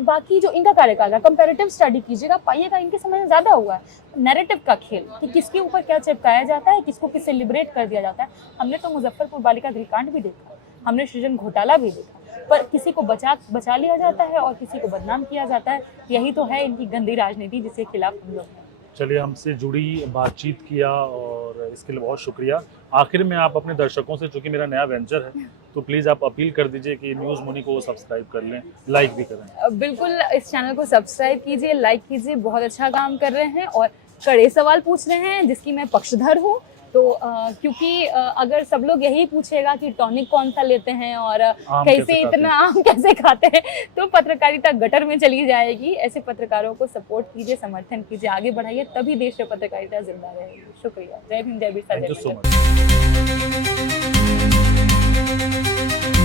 बाकी जो इनका कार्यकाल रहा, कंपैरेटिव स्टडी कीजिएगा, पाइएगा इनके समय में ज्यादा हुआ है। नैरेटिव का खेल कि किसके ऊपर क्या चिपकाया जाता है, किसको किससे लिबरेट कर दिया जाता है। हमने तो मुजफ्फरपुर बालिका गृहकांड भी देखा, हमने सृजन घोटाला भी देखा, पर किसी को बचा लिया जाता है और किसी को बदनाम किया जाता है। यही तो है इनकी गंदी राजनीति जिसके खिलाफ हम लोग हैं। चलिए, हमसे जुड़ी बातचीत किया और इसके लिए बहुत शुक्रिया। आखिर में आप अपने दर्शकों से, चूंकि मेरा नया वेंचर है, तो प्लीज़ आप अपील कर दीजिए कि न्यूज़ मुनी को सब्सक्राइब कर लें, लाइक भी करें। बिल्कुल, इस चैनल को सब्सक्राइब कीजिए, लाइक कीजिए, बहुत अच्छा काम कर रहे हैं और कड़े सवाल पूछ रहे हैं जिसकी मैं पक्षधर हूँ। तो क्योंकि अगर सब लोग यही पूछेगा कि टॉनिक कौन सा लेते हैं और कैसे इतना आम कैसे खाते हैं, तो पत्रकारिता गटर में चली जाएगी। ऐसे पत्रकारों को सपोर्ट कीजिए, समर्थन कीजिए, आगे बढ़ाइए, तभी देश में पत्रकारिता जिंदा रहेगी। शुक्रिया। जय हिंद, जय बिरसा, जय थैंक यू सो माता।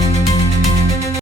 मच।